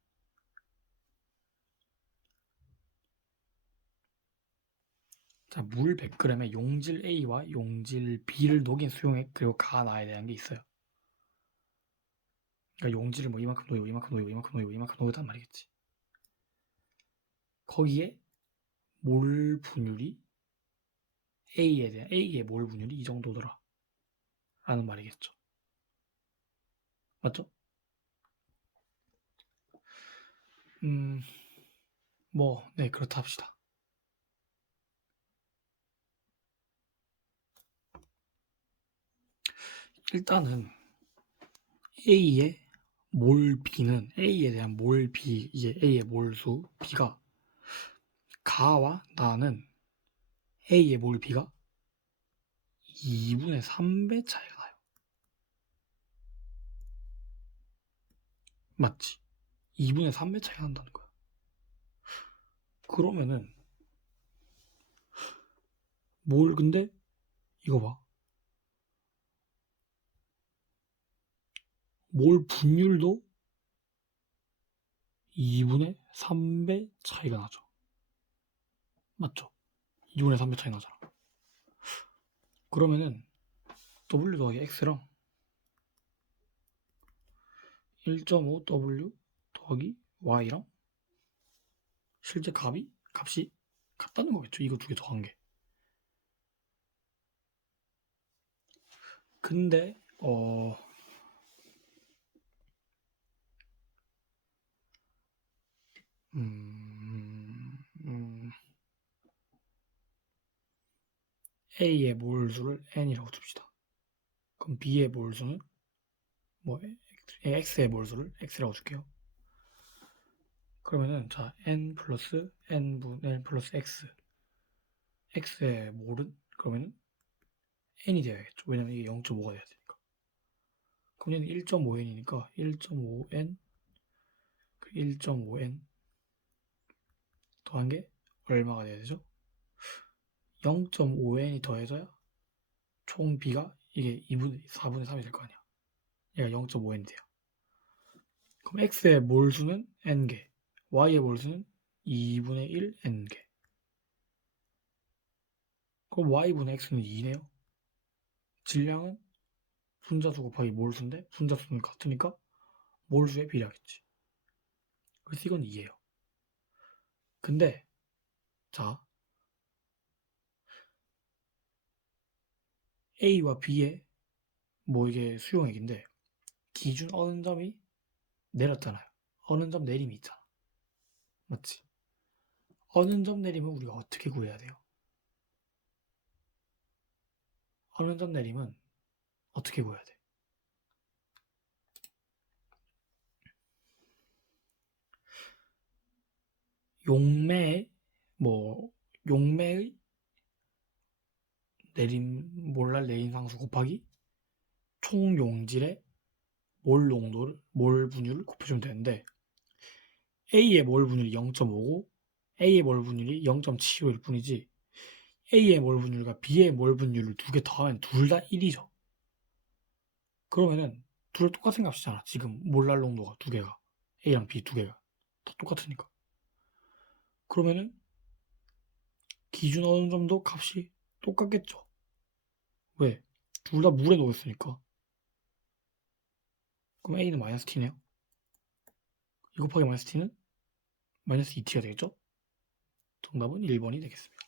자, 물 100g에 용질 A와 용질 B를 녹인 수용액 그리고 가나에 대한 게 있어요. 그러니까 용질을 뭐 이만큼 녹이고 이만큼 녹이고 이만큼 녹이고 이만큼 녹였단 말이겠지. 거기에 몰 분율이 A의 몰 분율이 이 정도더라 라는 말이겠죠. 맞죠? 네, 그렇다 합시다. 일단은 A의 몰 B는 A에 대한 몰 B, 이제 A의 몰수 B가 가와 나는 A의 몰 B가 2분의 3배 차이가 나요. 맞지? 2분의 3배 차이가 난다는 거야. 그러면은 근데 이거 봐. 몰 분율도 2분의 3배 차이가 나죠. 맞죠? 2분의 3배 차이 나잖아. 그러면은 W 더하기 X랑 1.5 W 더하기 Y랑 실제 값이 같다는 거겠죠. 이거 두 개 더한 게. 근데 A의 몰수를 N이라고 둡시다. 그럼 B의 몰수는 X의 몰수를 X라고 줄게요. 그러면은 자 N 플러스 N 플러스 X X의 몰은 그러면은 N이 되어야겠죠. 왜냐면 이게 0.5가 돼야 되니까. 그럼 얘는 1.5N이니까 1.5N 1.5N 더한 게 얼마가 돼야 되죠? 0.5N이 더해져야 총 B가 이게 4분의 3이 될 거 아니야. 얘가 0.5N 돼요. 그럼 X의 몰수는 N개, Y의 몰수는 2분의 1 N개. 그럼 y분의 x는 2네요. 질량은 분자수 곱하기 몰수인데 분자수는 같으니까 몰수에 비례하겠지. 그래서 이건 2예요. 근데 자, A와 B의 뭐 이게 수용액인데 기준 어느 점이 내렸잖아요. 어느 점 내림이 있잖아. 맞지? 어느 점 내림은 우리가 어떻게 구해야 돼요? 어느 점 내림은 어떻게 구해야 돼? 용매의 용매의 몰랄 내림 상수 곱하기 총 용질의 몰 분율을 곱해주면 되는데 A의 몰 분율이 0.5고 A의 몰 분율이 0.75일 뿐이지 A의 몰 분율과 B의 몰 분율을 두 개 더하면 둘 다 1이죠. 그러면은 둘 똑같은 값이잖아. 지금 몰랄 농도가 두 개가 A랑 B 두 개가 다 똑같으니까. 그러면은 기준 어느 정도 값이 똑같겠죠. 왜? 둘 다 물에 녹였으니까. 그럼 A는 마이너스 T네요. 2 곱하기 마이너스 T는 마이너스 2T가 되겠죠? 정답은 1번이 되겠습니다.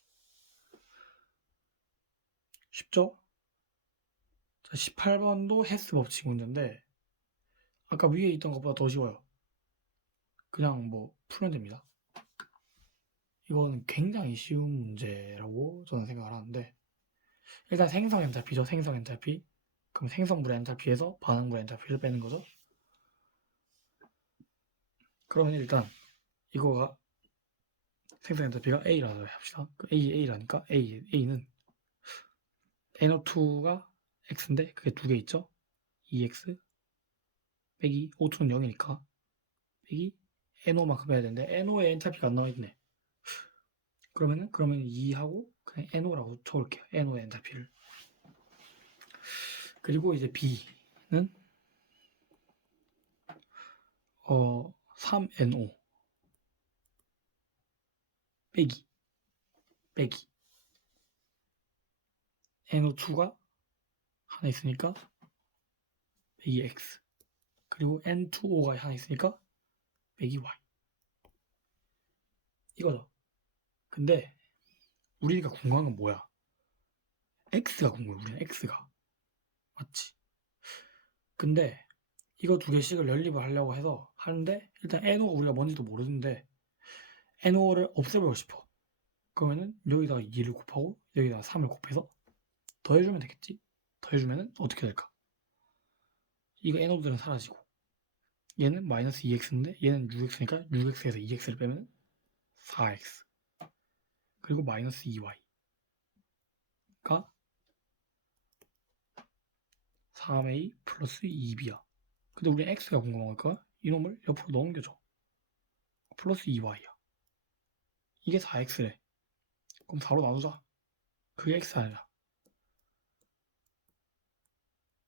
쉽죠? 자, 18번도 헤스 법칙 문제인데 아까 위에 있던 것보다 더 쉬워요. 그냥 뭐 풀면 됩니다. 이건 굉장히 쉬운 문제라고 저는 생각을 하는데 일단 생성 엔탈피죠. 생성 엔탈피. 그럼 생성물의 엔탈피에서 반응물의 엔탈피를 빼는 거죠. 그러면 일단 이거가 생성 엔탈피가 A라고 합시다. A라니까 A는 NO2가 X인데 그게 두 개 있죠. 2X 빼기 O2는 0이니까 빼기 NO만큼 해야 되는데 NO의 엔탈피가 안 나와있네. 그러면 2하고 그냥 NO라고 쳐볼게요. NO의 엔탈피를. 그리고 이제 B는 3NO 빼기 NO2가 하나 있으니까 빼기 X 그리고 N2O가 하나 있으니까 빼기 Y 이거죠. 근데 우리가 궁금한 건 뭐야? X가 궁금해. 우리는 X가 맞지? 근데 이거 두 개씩을 연립을 하려고 해서 하는데 일단 NO가 우리가 뭔지도 모르는데 NO를 없애보고 싶어. 그러면은 여기다가 2를 곱하고 여기다가 3을 곱해서 더해주면 되겠지? 더해주면은 어떻게 될까? 이거 NO들은 사라지고 얘는 마이너스 2x인데 얘는 6x니까 6x에서 2x를 빼면 4x 그리고 마이너스 2y가 3a 플러스 2b야. 근데 우리 x가 궁금하니까 이놈을 옆으로 넘겨줘. 플러스 2y야. 이게 4x래. 그럼 4로 나누자. 그게 x 아니라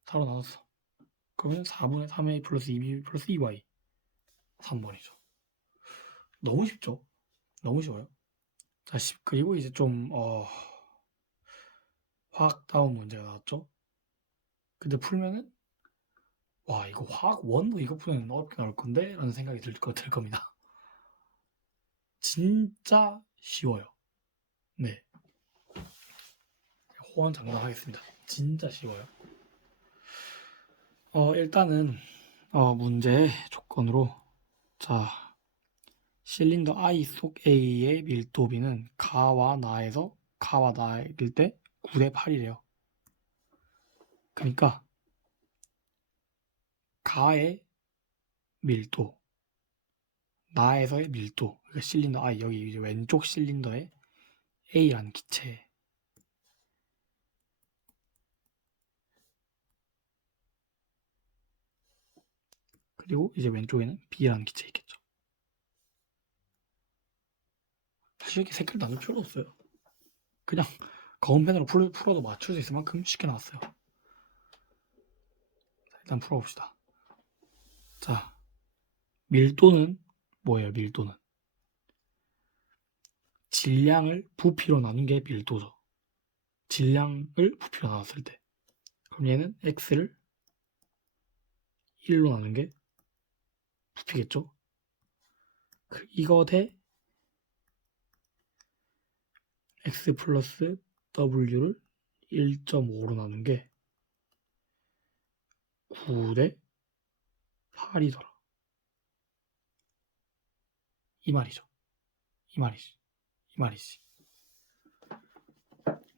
4로 나눴어. 그러면 4분의 3a 플러스 2b 플러스 2y 3번이죠. 너무 쉽죠? 너무 쉬워요. 자, 그리고 이제 좀 화학다운 문제가 나왔죠. 근데 풀면은 와 이거 화학 원도 이거 풀면 어렵게 나올 건데 라는 생각이 들 겁니다. 진짜 쉬워요. 네. 호언장담하겠습니다. 진짜 쉬워요. 일단은 문제의 조건으로 자 실린더 I 속 A의 밀도 B는 가와 나일 때 9대 8이래요. 그러니까 가의 밀도, 나에서의 밀도, 그러니까 실린더 I 여기 이제 왼쪽 실린더의 A라는 기체 그리고 이제 왼쪽에는 B라는 기체 있겠죠. 사실 이렇게 색깔 나눌 필요도 없어요. 그냥 검은 펜으로 풀어도 맞출 수 있을 만큼 쉽게 나왔어요. 자, 일단 풀어봅시다. 자, 밀도는 뭐예요? 밀도는 질량을 부피로 나눈 게 밀도죠. 질량을 부피로 나눴을 때. 그럼 얘는 x를 1로 나눈 게 부피겠죠? 이거 대 x 플러스 w를 1.5로 나눈 게 9 대 8이더라. 이 말이죠. 이 말이지.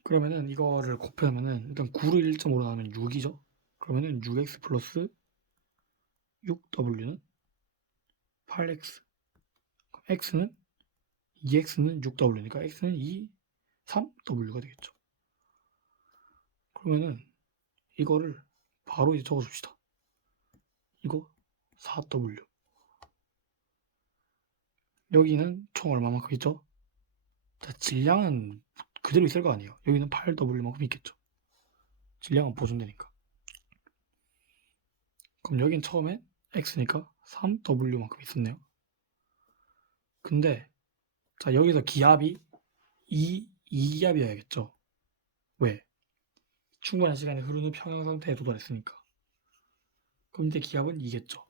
그러면은 이거를 곱해놓으면은 일단 9를 1.5로 나누면 6이죠. 그러면은 6x 플러스 6w는 8x. x는 2x는 6w니까 x는 2, 3w가 되겠죠. 그러면은 이거를 바로 이제 적어줍시다. 이거 4w. 여기는 총 얼마만큼 있죠? 자, 질량은 그대로 있을 거 아니에요. 여기는 8w만큼 있겠죠. 질량은 보존되니까. 그럼 여긴 처음에 x니까 3w만큼 있었네요. 근데 자, 여기서 기압이 2기압이어야겠죠. 왜? 충분한 시간이 흐른 후 평형 상태에 도달했으니까. 그럼 이제 기압은 2겠죠.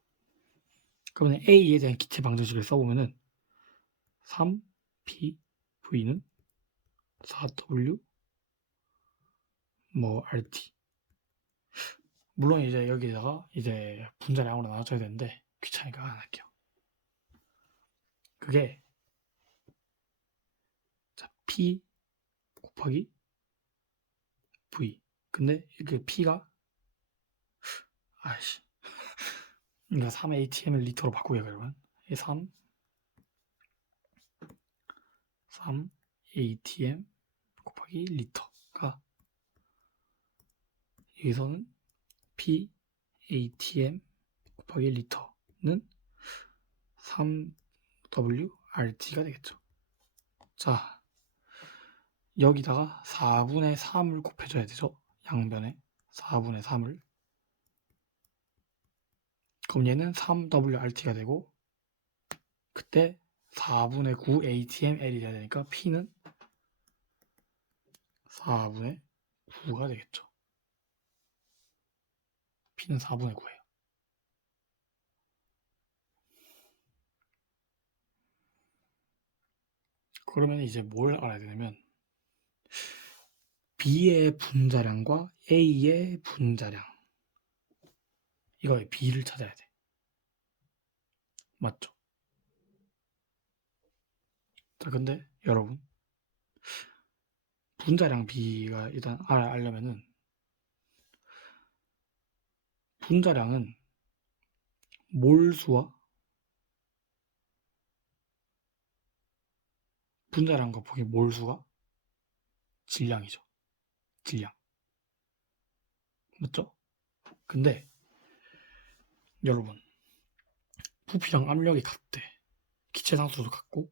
그러면 A에 대한 기체 방정식을 써보면은 3PV는 4W RT. 물론 이제 여기다가 이제 분자량으로 나눠줘야 되는데 귀찮으니까 안 할게요. 그게 자, P 곱하기 V. 근데 그 P가 아이씨. 그러니까 3ATM을 리터로 바꾸게 그러면 3 ATM 곱하기 리터가 여기서는 P ATM 곱하기 리터는 3WRT가 되겠죠. 자, 여기다가 4분의 3을 곱해줘야 되죠. 양변에 4분의 3을. 그럼 얘는 3WRT가 되고 그때 4분의 9 ATML이 돼야 되니까 P는 4분의 9가 되겠죠. P는 4분의 9예요. 그러면 이제 뭘 알아야 되냐면 B의 분자량과 A의 분자량, 이거의 B를 찾아야 돼. 맞죠? 자, 근데 여러분 분자량 B가 일단 알려면은 분자량은 몰수와 분자량 곱하기 몰수가 질량이죠. 질량. 맞죠? 근데 여러분 부피랑 압력이 같대. 기체 상수도 같고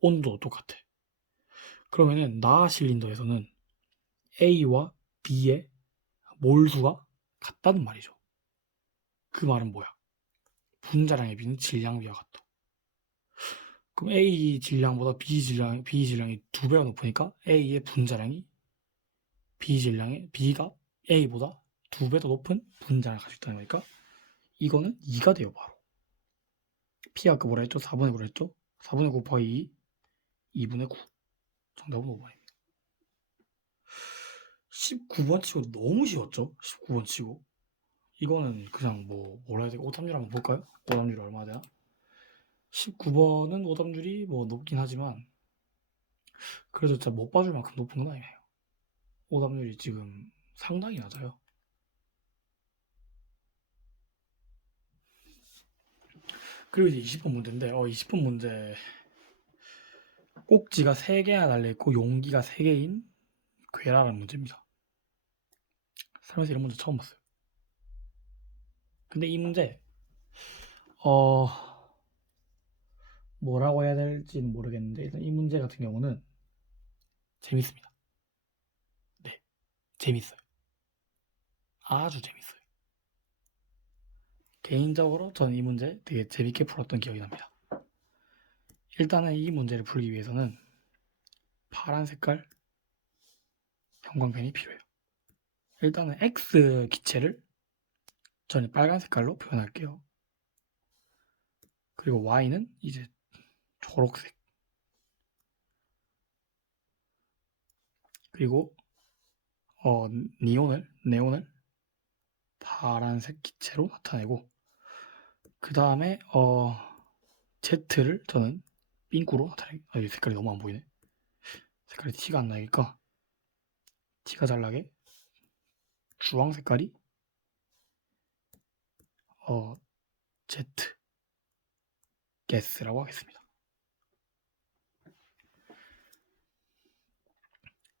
온도도 똑같아. 그러면은 나 실린더에서는 A와 B의 몰수가 같다는 말이죠. 그 말은 뭐야? 분자량의 B는 질량 B와 같다. 그럼 A 질량보다 B 질량이 2배가 높으니까 A의 분자량이 B가 A보다 2배 더 높은 분자량을 가지고 있다는 거니까 이거는 2가 돼요. 바로 P가 아까 뭐라 했죠? 4분의 9라 했죠? 4분의 9 곱하기 2, 2분의 9. 정답은 5번입니다. 19번 치고 너무 쉬웠죠? 19번 치고 이거는 그냥 뭐라 해야 돼? 오답률 한번 볼까요? 오답률이 얼마나 되나? 19번은 오답률이 높긴 하지만 그래도 진짜 못 봐줄 만큼 높은 건 아니에요. 오답률이 지금 상당히 낮아요. 그리고 이제 20번 문제인데 20번 문제 꼭지가 3개나 달려있고 용기가 3개인 괴라는 문제입니다. 살면서 이런 문제 처음 봤어요. 근데 이 문제 뭐라고 해야 될지는 모르겠는데 일단 이 문제 같은 경우는 재밌습니다. 네, 재밌어요. 아주 재밌어요. 개인적으로 저는 이 문제 되게 재밌게 풀었던 기억이 납니다. 일단은 이 문제를 풀기 위해서는 파란 색깔 형광펜이 필요해요. 일단은 X 기체를 저는 빨간 색깔로 표현할게요. 그리고 Y는 이제 초록색. 그리고 네온을 파란색 기체로 나타내고, 그 다음에 Z를 저는 핑크로 나타내고, 이 색깔이 너무 안 보이네. 색깔이 티가 안 나니까 티가 잘 나게 주황 색깔이 Z 가스라고 하겠습니다.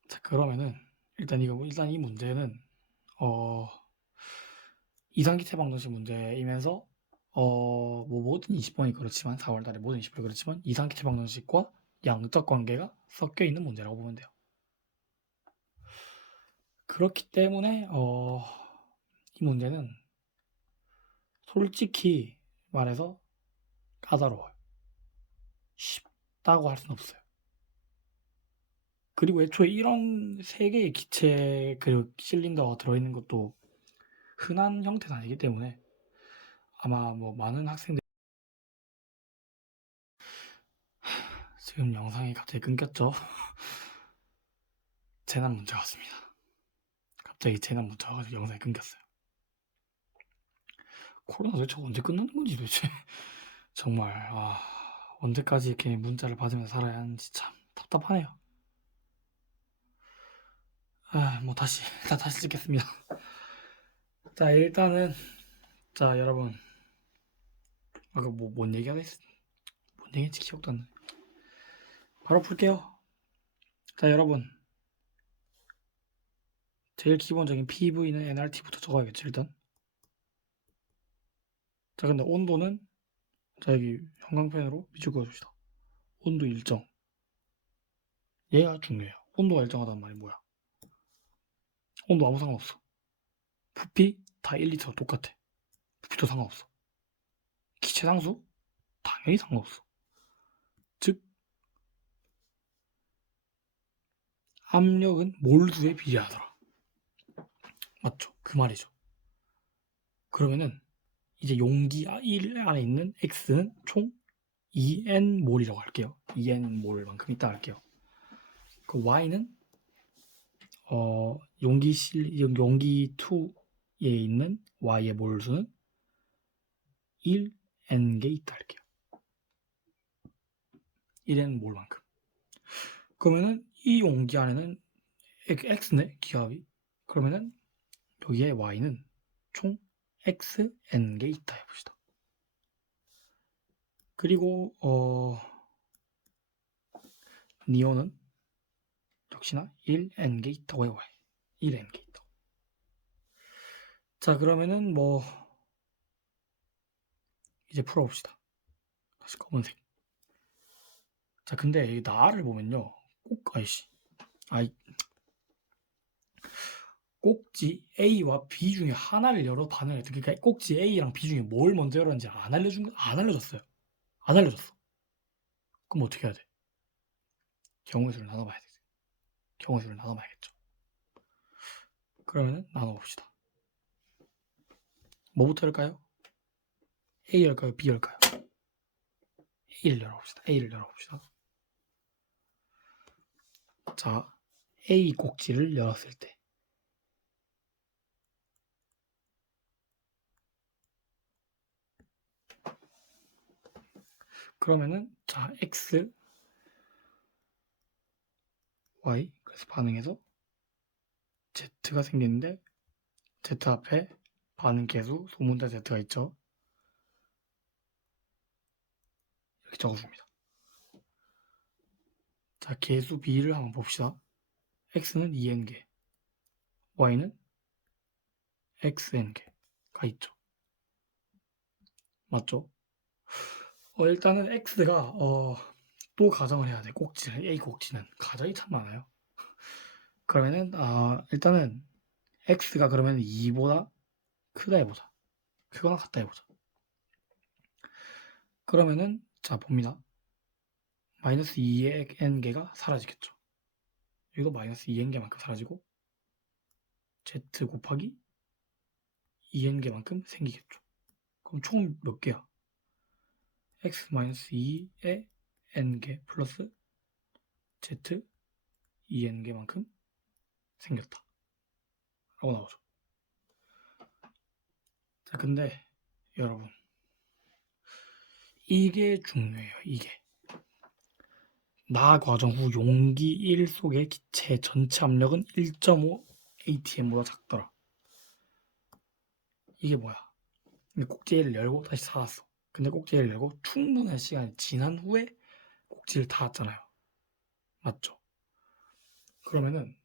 자, 그러면은 일단 이 문제는 이상기체 방정식 문제이면서 뭐 모든 20번이 그렇지만 4월달에 모든 20번이 그렇지만 이상기체 방정식과 양적 관계가 섞여 있는 문제라고 보면 돼요. 그렇기 때문에 이 문제는 솔직히 말해서 까다로워요. 쉽다고 할 수는 없어요. 그리고 애초에 이런 세 개의 기체 그리고 실린더가 들어있는 것도 흔한 형태는 아니기 때문에 아마 뭐 많은 학생들이 지금 영상이 갑자기 끊겼죠? 재난 문제가 왔습니다. 갑자기 재난 문자가 와가지고 영상이 끊겼어요. 코로나 도대체 언제 끝나는 건지 도대체 정말 언제까지 이렇게 문자를 받으면서 살아야 하는지 참 답답하네요. 뭐 다시 찍겠습니다. 자, 일단은 자, 여러분, 아까 뭔 얘기했지 기억도 안 나네. 바로 풀게요. 자, 여러분, 제일 기본적인 PV는 nRT부터 적어야겠죠, 일단. 자, 근데 온도는 자, 여기 형광펜으로 밑줄 그어줍시다. 온도 일정. 얘가 중요해요. 온도가 일정하다는 말이 뭐야? 온도 아무 상관없어. 부피 다 1리터 똑같아. 부피도 상관없어. 기체 상수? 당연히 상관없어. 즉, 압력은 몰수에 비례하더라. 맞죠? 그 말이죠. 그러면은 이제 용기 1 안에 있는 X는 총 2N 몰이라고 할게요. 2N 몰만큼 있다 할게요. 그 Y는 용기 2에 있는 Y의 몰수는 1N개 있다 할게요. 1N 몰만큼. 그러면은 이 용기 안에는 X네, 기압이. 그러면은 여기에 Y는 총 XN개 있다 해봅시다. 그리고 니온은 역시나 1N개 있다고 해봐요. 1N개 있다. 자, 그러면은 뭐 이제 풀어봅시다. 다시 검은색. 자, 근데 이 나를 보면요, 꼭지 A와 B 중에 하나를 열어 반응을 했다. 그러니까 꼭지 A랑 B 중에 뭘 먼저 열었는지 안 알려줬어요. 안 알려줬어. 그럼 어떻게 해야 돼? 경우의 수를 나눠봐야 돼. 경우의 수를 나눠봐야겠죠. 그러면은 나눠봅시다. 뭐부터 할까요? A 열까요? B 열까요? A를 열어봅시다. 자, A 꼭지를 열었을 때 그러면은 자, X, Y 그래서 반응해서 Z가 생기는데 Z 앞에 반응 계수 소문자 Z가 있죠. 이렇게 적어줍니다. 자, 계수 B를 한번 봅시다. X는 2N개, Y는 XN개가 있죠. 맞죠? 일단은 X가 또 가정을 해야 돼. A 꼭지는 가정이 참 많아요. 그러면은 일단은 X가 그러면 2보다 크다 해보자. 크거나 같다 해보자. 그러면은 자, 봅니다. 마이너스 2N개가 사라지겠죠. 여기도 마이너스 2N개만큼 사라지고 z 곱하기 2n개만큼 생기겠죠. 그럼 총 몇 개야? x-2에 n개 플러스 z 2n개만큼 생겼다 라고 나오죠. 자, 근데 여러분 이게 중요해요. 이게 나 과정 후 용기 1 속의 기체 전체 압력은 1.5 atm보다 작더라. 이게 뭐야? 꼭지를 열고 다시 닫았어. 근데 꼭지를 열고 충분한 시간이 지난 후에 꼭지를 닫았잖아요. 맞죠? 그러면은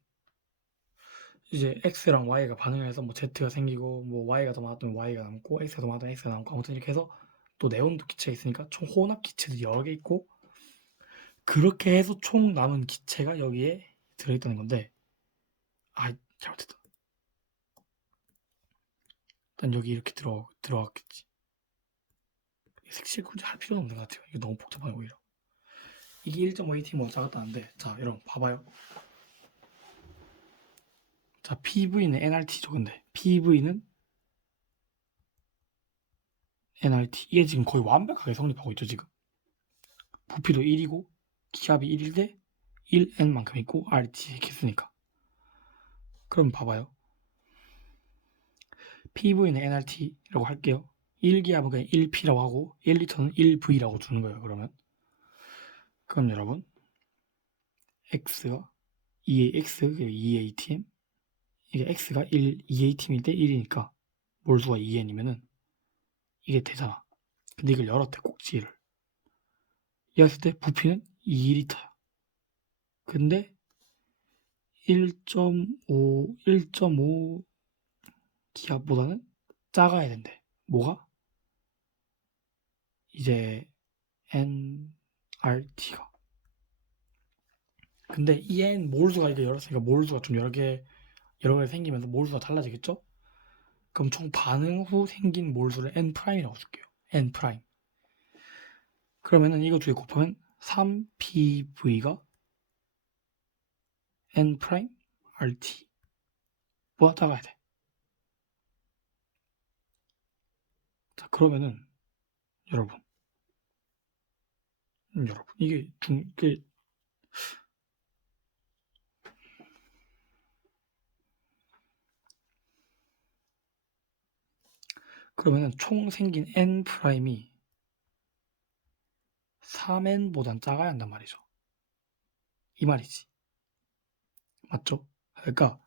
이제 x랑 y가 반응을 해서 뭐 z가 생기고 뭐 y가 더 많았던 y가 남고 x가 더 많았던 x가 남고 아무튼 이렇게 해서 또 네온도 기체가 있으니까 총 혼합 기체들이 여러 개 있고 그렇게 해서 총 남은 기체가 여기에 들어있다는 건데 잘못했다. 일단 여기 이렇게 들어갔겠지. 색칠 굳이 할 필요는 없는 것 같아요. 이게 너무 복잡하게 오히려. 이게 1.5ATM보다 작았다는데 자 여러분 봐봐요. 자 PV는 nRT죠. 근데 PV는 nRT 이게 지금 거의 완벽하게 성립하고 있죠. 지금 부피도 1이고 기압이 1일 때 1n만큼 있고 RT 개수니까. 그럼 봐봐요. PV는 nRT라고 할게요. 1기압은 그냥 1P라고 하고 1리터는 1V라고 주는 거예요. 그럼 여러분 X가 2ATM 이게 X가 2ATM일 때 1이니까 몰수가 2N이면은 이게 되잖아. 근데 이걸 열었대 꼭지를. 열었을 때 부피는 2리터야. 근데 1.5 기압보다는 작아야 된대. 뭐가? 이제 nRT가. 근데 이 n 몰수가 이거 열었으니까 몰수가 좀 여러 개 생기면서 몰수가 달라지겠죠? 그럼 총 반응 후 생긴 몰수를 n'이라고 쓸게요. n'. 그러면은 이거 두 개 곱하면 3pv가 n'RT보다 작아야 돼. 자, 그러면은 여러분 이게 그러면은 총 생긴 n'이 3n보단 작아야 한단 말이죠. 이 말이지. 맞죠? 그러니까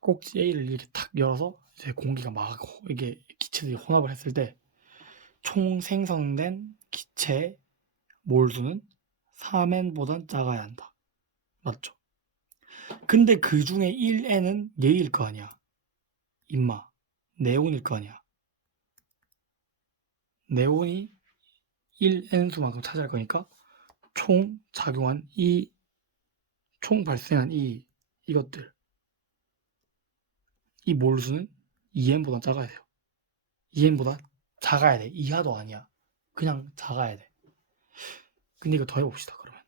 꼭지 A를 이렇게 탁 열어서 이제 공기가 막 이게 기체들이 혼합을 했을 때 총 생성된 기체의 몰수는 3n보단 작아야 한다. 맞죠? 근데 그 중에 1n은 얘일 거 아니야. 임마. 네온일 거 아니야. 네온이 1n수만큼 차지할 거니까 총 작용한 총 발생한 이것들 이 몰수는 2n보다 작아야 돼요. 2n보다 작아야 돼. 이하도 아니야. 그냥 작아야 돼. 근데 이거 더해봅시다. 그러면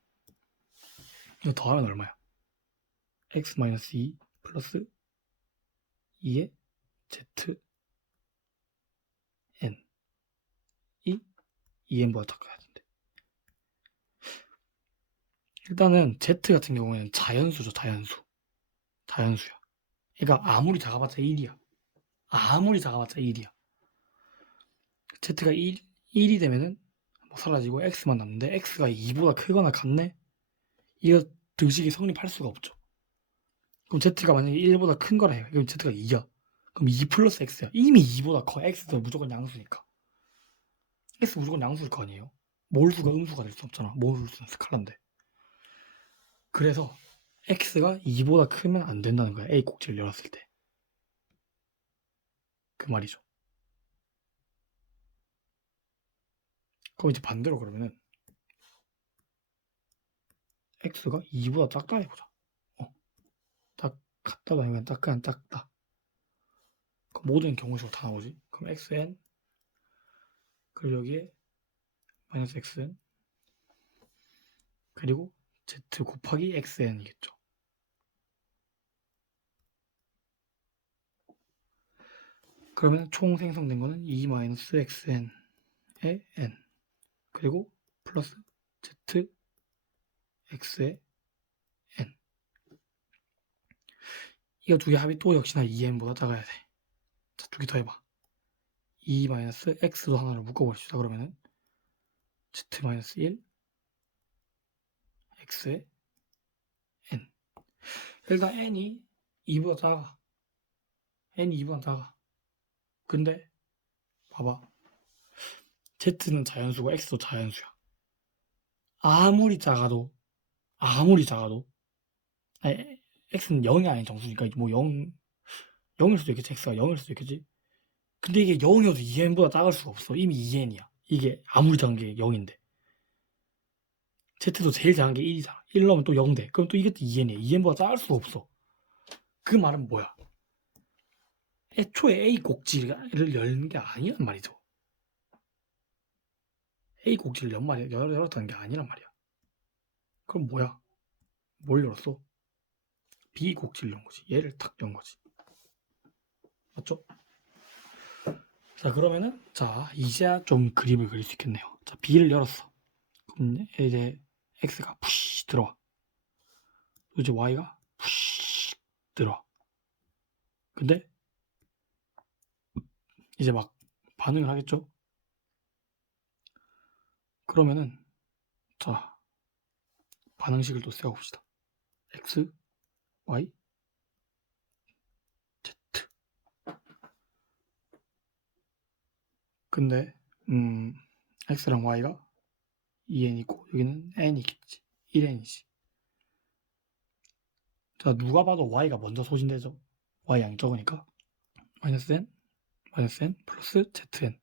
이거 더하면 얼마야? x-2 플러스 2의 zn 이 2n보다 작아야 된대. 일단은 z 같은 경우에는 자연수죠. 자연수야. 그러니까 아무리 작아봤자 1이야. z가 1이 되면은 뭐 사라지고 x만 남는데 x가 2보다 크거나 같네? 이거 등식이 성립할 수가 없죠. 그럼 z가 만약에 1보다 큰 거라 해요. 그럼 z가 2야. 그럼 2 플러스 x야. 이미 2보다 커. x도 무조건 양수니까. x 무조건 양수일 거 아니에요. 몰수가 음수가 될 수 없잖아. 몰수는 스칼라인데. 그래서 x가 2보다 크면 안 된다는 거야. A 꼭지를 열었을 때. 그 말이죠. 그럼 이제 반대로 그러면은 x가 2보다 작다 해보자. 딱 같다가 아니면 딱 그냥 작다. 그럼 모든 경우식으로 다 나오지. 그럼 xn 그리고 여기에 마이너스 xn 그리고 z 곱하기 xn이겠죠. 그러면 총 생성된 거는 2-xn의 n 그리고 플러스 z x의 n. 이거 두 개 합이 또 역시나 2n보다 작아야 돼. 자, 두 개 더 해봐. 2-x도 하나로 묶어버립시다. 그러면은 z-1 x의 n. 일단 n이 2보다 작아. n이 2보다 작아. 근데 봐봐. z는 자연수고 x도 자연수야. 아무리 작아도 아니, x는 0이 아닌 정수니까 뭐 0일 수도 있겠지. x가 0일 수도 있겠지. 근데 이게 0이어도 2n보다 작을 수가 없어. 이미 2n이야. 이게 아무리 작은 게 0인데. z도 제일 작은 게 1이잖아. 1 넣으면 또 0 돼. 그럼 또 이것도 2n이야. 2n보다 작을 수가 없어. 그 말은 뭐야? 애초에 A 꼭지를 열는 게 아니란 말이죠. A 꼭지를 열었다는 게 아니란 말이야. 그럼 뭐야? 뭘 열었어? B 꼭지를 연 거지. 얘를 탁 연 거지. 맞죠? 자, 그러면은, 자, 이제야 좀 그림을 그릴 수 있겠네요. 자, B를 열었어. 그럼 이제 X가 푸시 들어와. 이제 Y가 푸시 들어와. 근데, 이제 막 반응을 하겠죠? 그러면은, 자, 반응식을 또 세워봅시다. X, Y, Z. 근데, X랑 Y가 2n이고, 여기는 n이겠지. 1n이지. 자, 누가 봐도 Y가 먼저 소진되죠? Y 양이 적으니까. 마이너스 n 플러스 zn.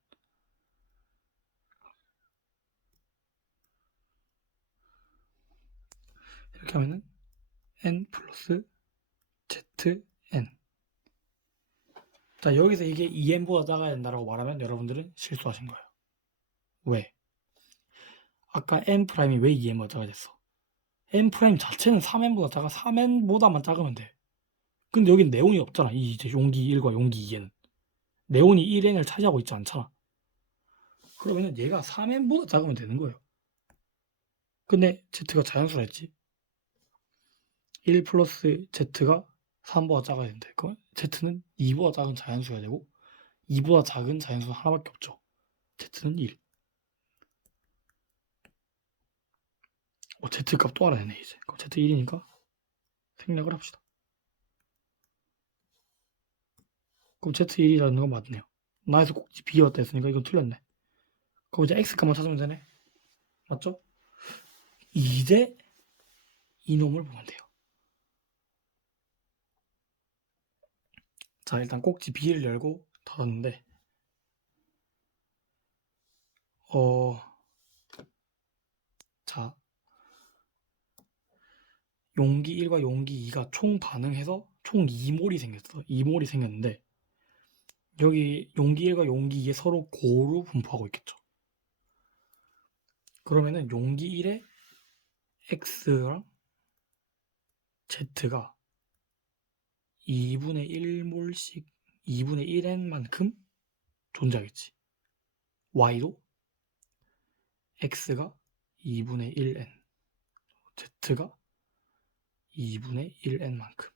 이렇게 하면은 n 플러스 zn. 자, 여기서 이게 2n보다 작아야 된다라고 말하면 여러분들은 실수하신 거예요. 왜? 아까 n'이 왜 2n보다 작아야 됐어? n' 자체는 3n보다 작아. 3n보다만 작으면 돼. 근데 여긴 네온이 없잖아. 이 이제 용기 1과 용기 2에는. 네온이 1n을 차지하고 있지 않잖아. 그러면은 얘가 3n보다 작으면 되는 거예요. 근데 z가 자연수라 했지. 1 플러스 z가 3보다 작아야 된대. 그럼 z는 2보다 작은 자연수여야 되고 2보다 작은 자연수는 하나밖에 없죠. z는 1. z 값 또 알아내네 이제. 그럼 z 1이니까 생략을 합시다. 그럼 z 1이라는 건 맞네요. 나에서 꼭지 b였다 했으니까 이건 틀렸네. 그럼 이제 x 값만 찾으면 되네. 맞죠? 이제 이놈을 보면 돼요. 자, 일단 꼭지 b를 열고 닫았는데 자, 용기 1과 용기 2가 총 반응해서 총 2몰이 생겼어. 2몰이 생겼는데 여기 용기 1과 용기 2에 서로 고루 분포하고 있겠죠. 그러면은 용기 1에 x랑 z가 2분의 1몰씩 2분의 1n만큼 존재하겠지. y도 x가 2분의 1n, z가 2분의 1n만큼.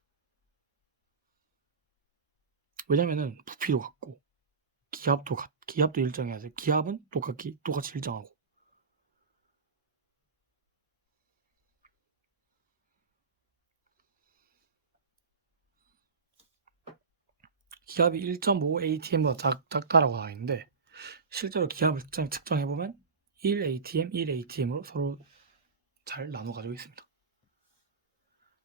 왜냐면은 부피도 같고 기압도 일정해야 돼. 기압은 똑같이 일정하고. 기압이 1.5 atm보다 작다라고 나와 있는데 실제로 기압을 측정해보면 1 atm, 1 atm으로 서로 잘 나눠 가지고 있습니다.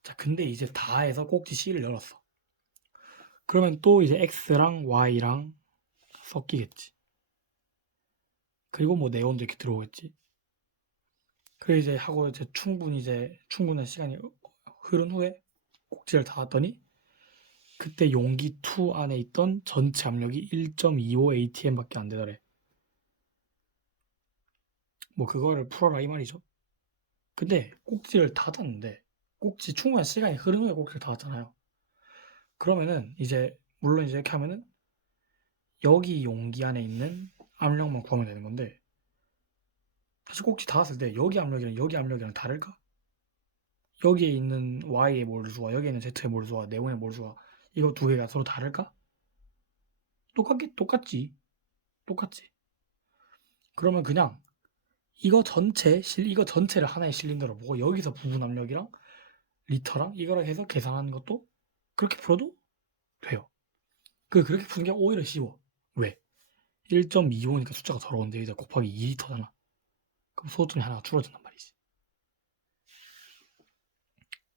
자, 근데 이제 다 해서 꼭지 C를 열었어. 그러면 또 이제 X랑 Y랑 섞이겠지. 그리고 뭐 네온도 이렇게 들어오겠지. 그래 이제 하고 이제 충분한 시간이 흐른 후에 꼭지를 닫았더니 그때 용기 2 안에 있던 전체 압력이 1.25 atm밖에 안 되더래. 뭐 그거를 풀어라 이 말이죠. 근데 꼭지를 닫았는데 꼭지 충분한 시간이 흐른 후에 꼭지를 닫았잖아요. 그러면은 이제 물론 이제 이렇게 하면은 여기 용기 안에 있는 압력만 구하면 되는 건데, 사실 꼭지 닿았을 때 여기 압력이랑 다를까? 여기에 있는 Y의 몰수와 여기에 있는 Z의 몰수와 네온의 몰수와 이거 두 개가 서로 다를까? 똑같지. 그러면 그냥 이거 전체를 하나의 실린더로 보고 여기서 부분 압력이랑 리터랑 이거랑 해서 계산하는 것도 그렇게 풀어도 돼요. 그렇게 푸는 게 오히려 쉬워. 왜? 1.25니까 숫자가 더러운데 여기다 곱하기 2리터잖아. 그럼 소수점이 하나가 줄어든단 말이지.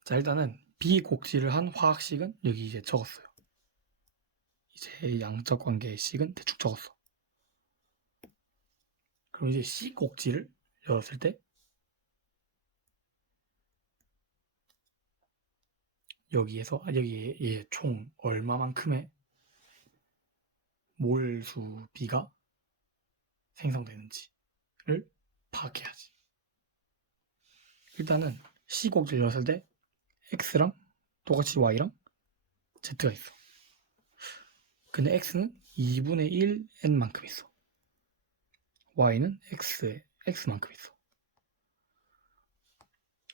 자, 일단은 비곡지를 한 화학식은 여기 이제 적었어요. 이제 양적 관계의 식은 대충 적었어. 그럼 이제 C곡지를 열었을 때 여기에 총 얼마만큼의 몰수 B가 생성되는지를 파악해야지. 일단은 C곡지를 열었을 때 X랑 똑같이 Y랑 Z가 있어. 근데 X는 2분의 1 N만큼 있어. Y는 X만큼 있어.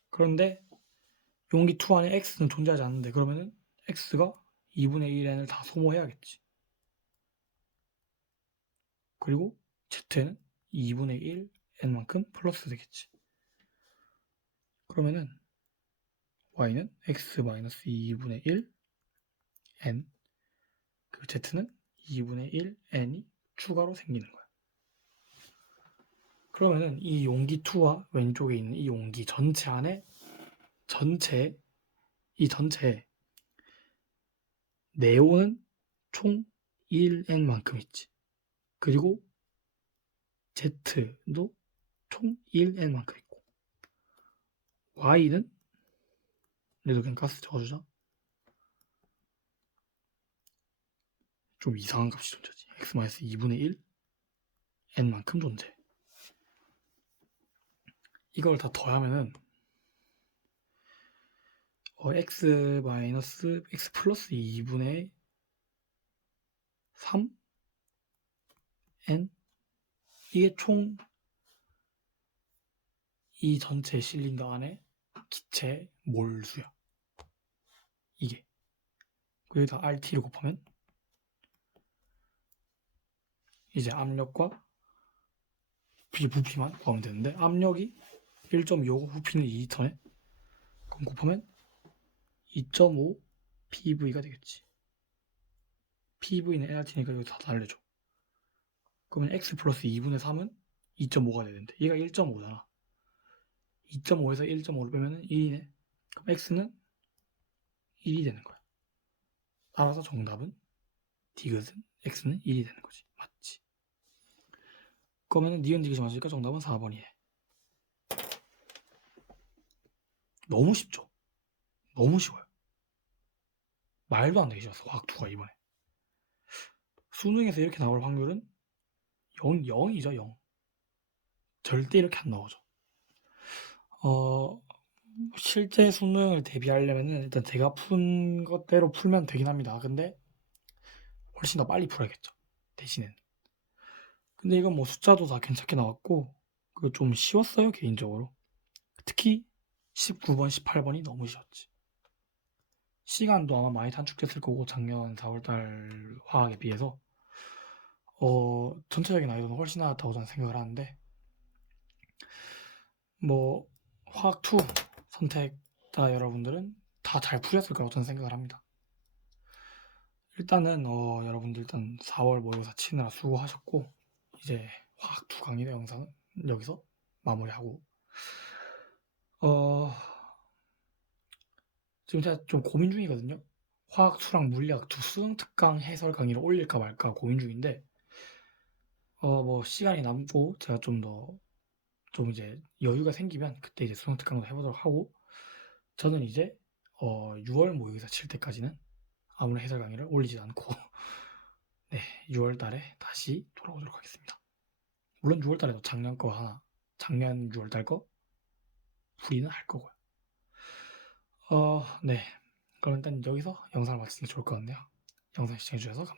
그런데 용기 2 안에 X는 존재하지 않는데 그러면은 X가 2분의 1 N을 다 소모해야겠지. 그리고 Z는 2분의 1 N만큼 플러스 되겠지. 그러면은 Y는 X-2분의 1 N, 그 Z는 2분의 1 N이 추가로 생기는 거야. 그러면은 이 용기 2와 왼쪽에 있는 이 용기 전체 안에 이 전체에 네온은 총 1N만큼 있지. 그리고 Z도 총 1N만큼 있고 Y는 얘도 그냥 가스 적어주자. 좀 이상한 값이 존재하지. X-2분의 1 N만큼 존재. 이걸 다 더하면은 X 플러스 2분의 3 N, 이게 총 이 전체 실린더 안에 기체 몰수야. 이게. 여기다 RT를 곱하면 이제 압력과 부피만 구하면 되는데 압력이 1.25고 부피는 2리터네. 그럼 곱하면 2.5 PV가 되겠지. PV는 NRT니까 이거 다 달래줘. 그러면 X 플러스 2분의 3은 2.5가 되는데 얘가 1.5잖아. 2.5에서 1.5를 빼면 1이네. 그럼 X는 1이 되는 거야. 따라서 정답은 디귿은 X는 1이 되는 거지. 맞지? 그러면 니은 디귿이 맞으니까 정답은 4번이네. 너무 쉽죠? 너무 쉬워요. 말도 안 되게 쉬웠어. 화학 2가 이번에. 수능에서 이렇게 나올 확률은 0이죠, 0. 절대 이렇게 안 나오죠. 실제 수능을 대비하려면은 일단 제가 푼 것대로 풀면 되긴 합니다. 근데 훨씬 더 빨리 풀어야겠죠. 대신엔. 근데 이건 뭐 숫자도 다 괜찮게 나왔고 그거 좀 쉬웠어요, 개인적으로. 특히 19번, 18번이 너무 쉬웠지. 시간도 아마 많이 단축됐을 거고 작년 4월달 화학에 비해서 전체적인 난이도는 훨씬 나았다고 저는 생각을 하는데 뭐 화학 2 선택자 여러분들은 다 잘 풀렸을 거라고 저는 생각을 합니다. 일단은 여러분들 일단 4월 모의고사 치느라 수고하셨고 이제 화학 2 강의 영상은 여기서 마무리하고 지금 제가 좀 고민 중이거든요. 화학 2랑 물리학 2 수능 특강 해설 강의를 올릴까 말까 고민 중인데 뭐 시간이 남고 제가 좀 이제 여유가 생기면 그때 이제 수능 특강도 해보도록 하고 저는 이제 6월 모의고사 칠 때까지는 아무런 해설 강의를 올리지 않고 네, 6월 달에 다시 돌아오도록 하겠습니다. 물론 6월 달에도 작년 6월 달 거 풀이는 할 거고요. 네. 그럼 일단 여기서 영상을 마치는 게 좋을 것 같네요. 영상 시청해주셔서 감사합니다.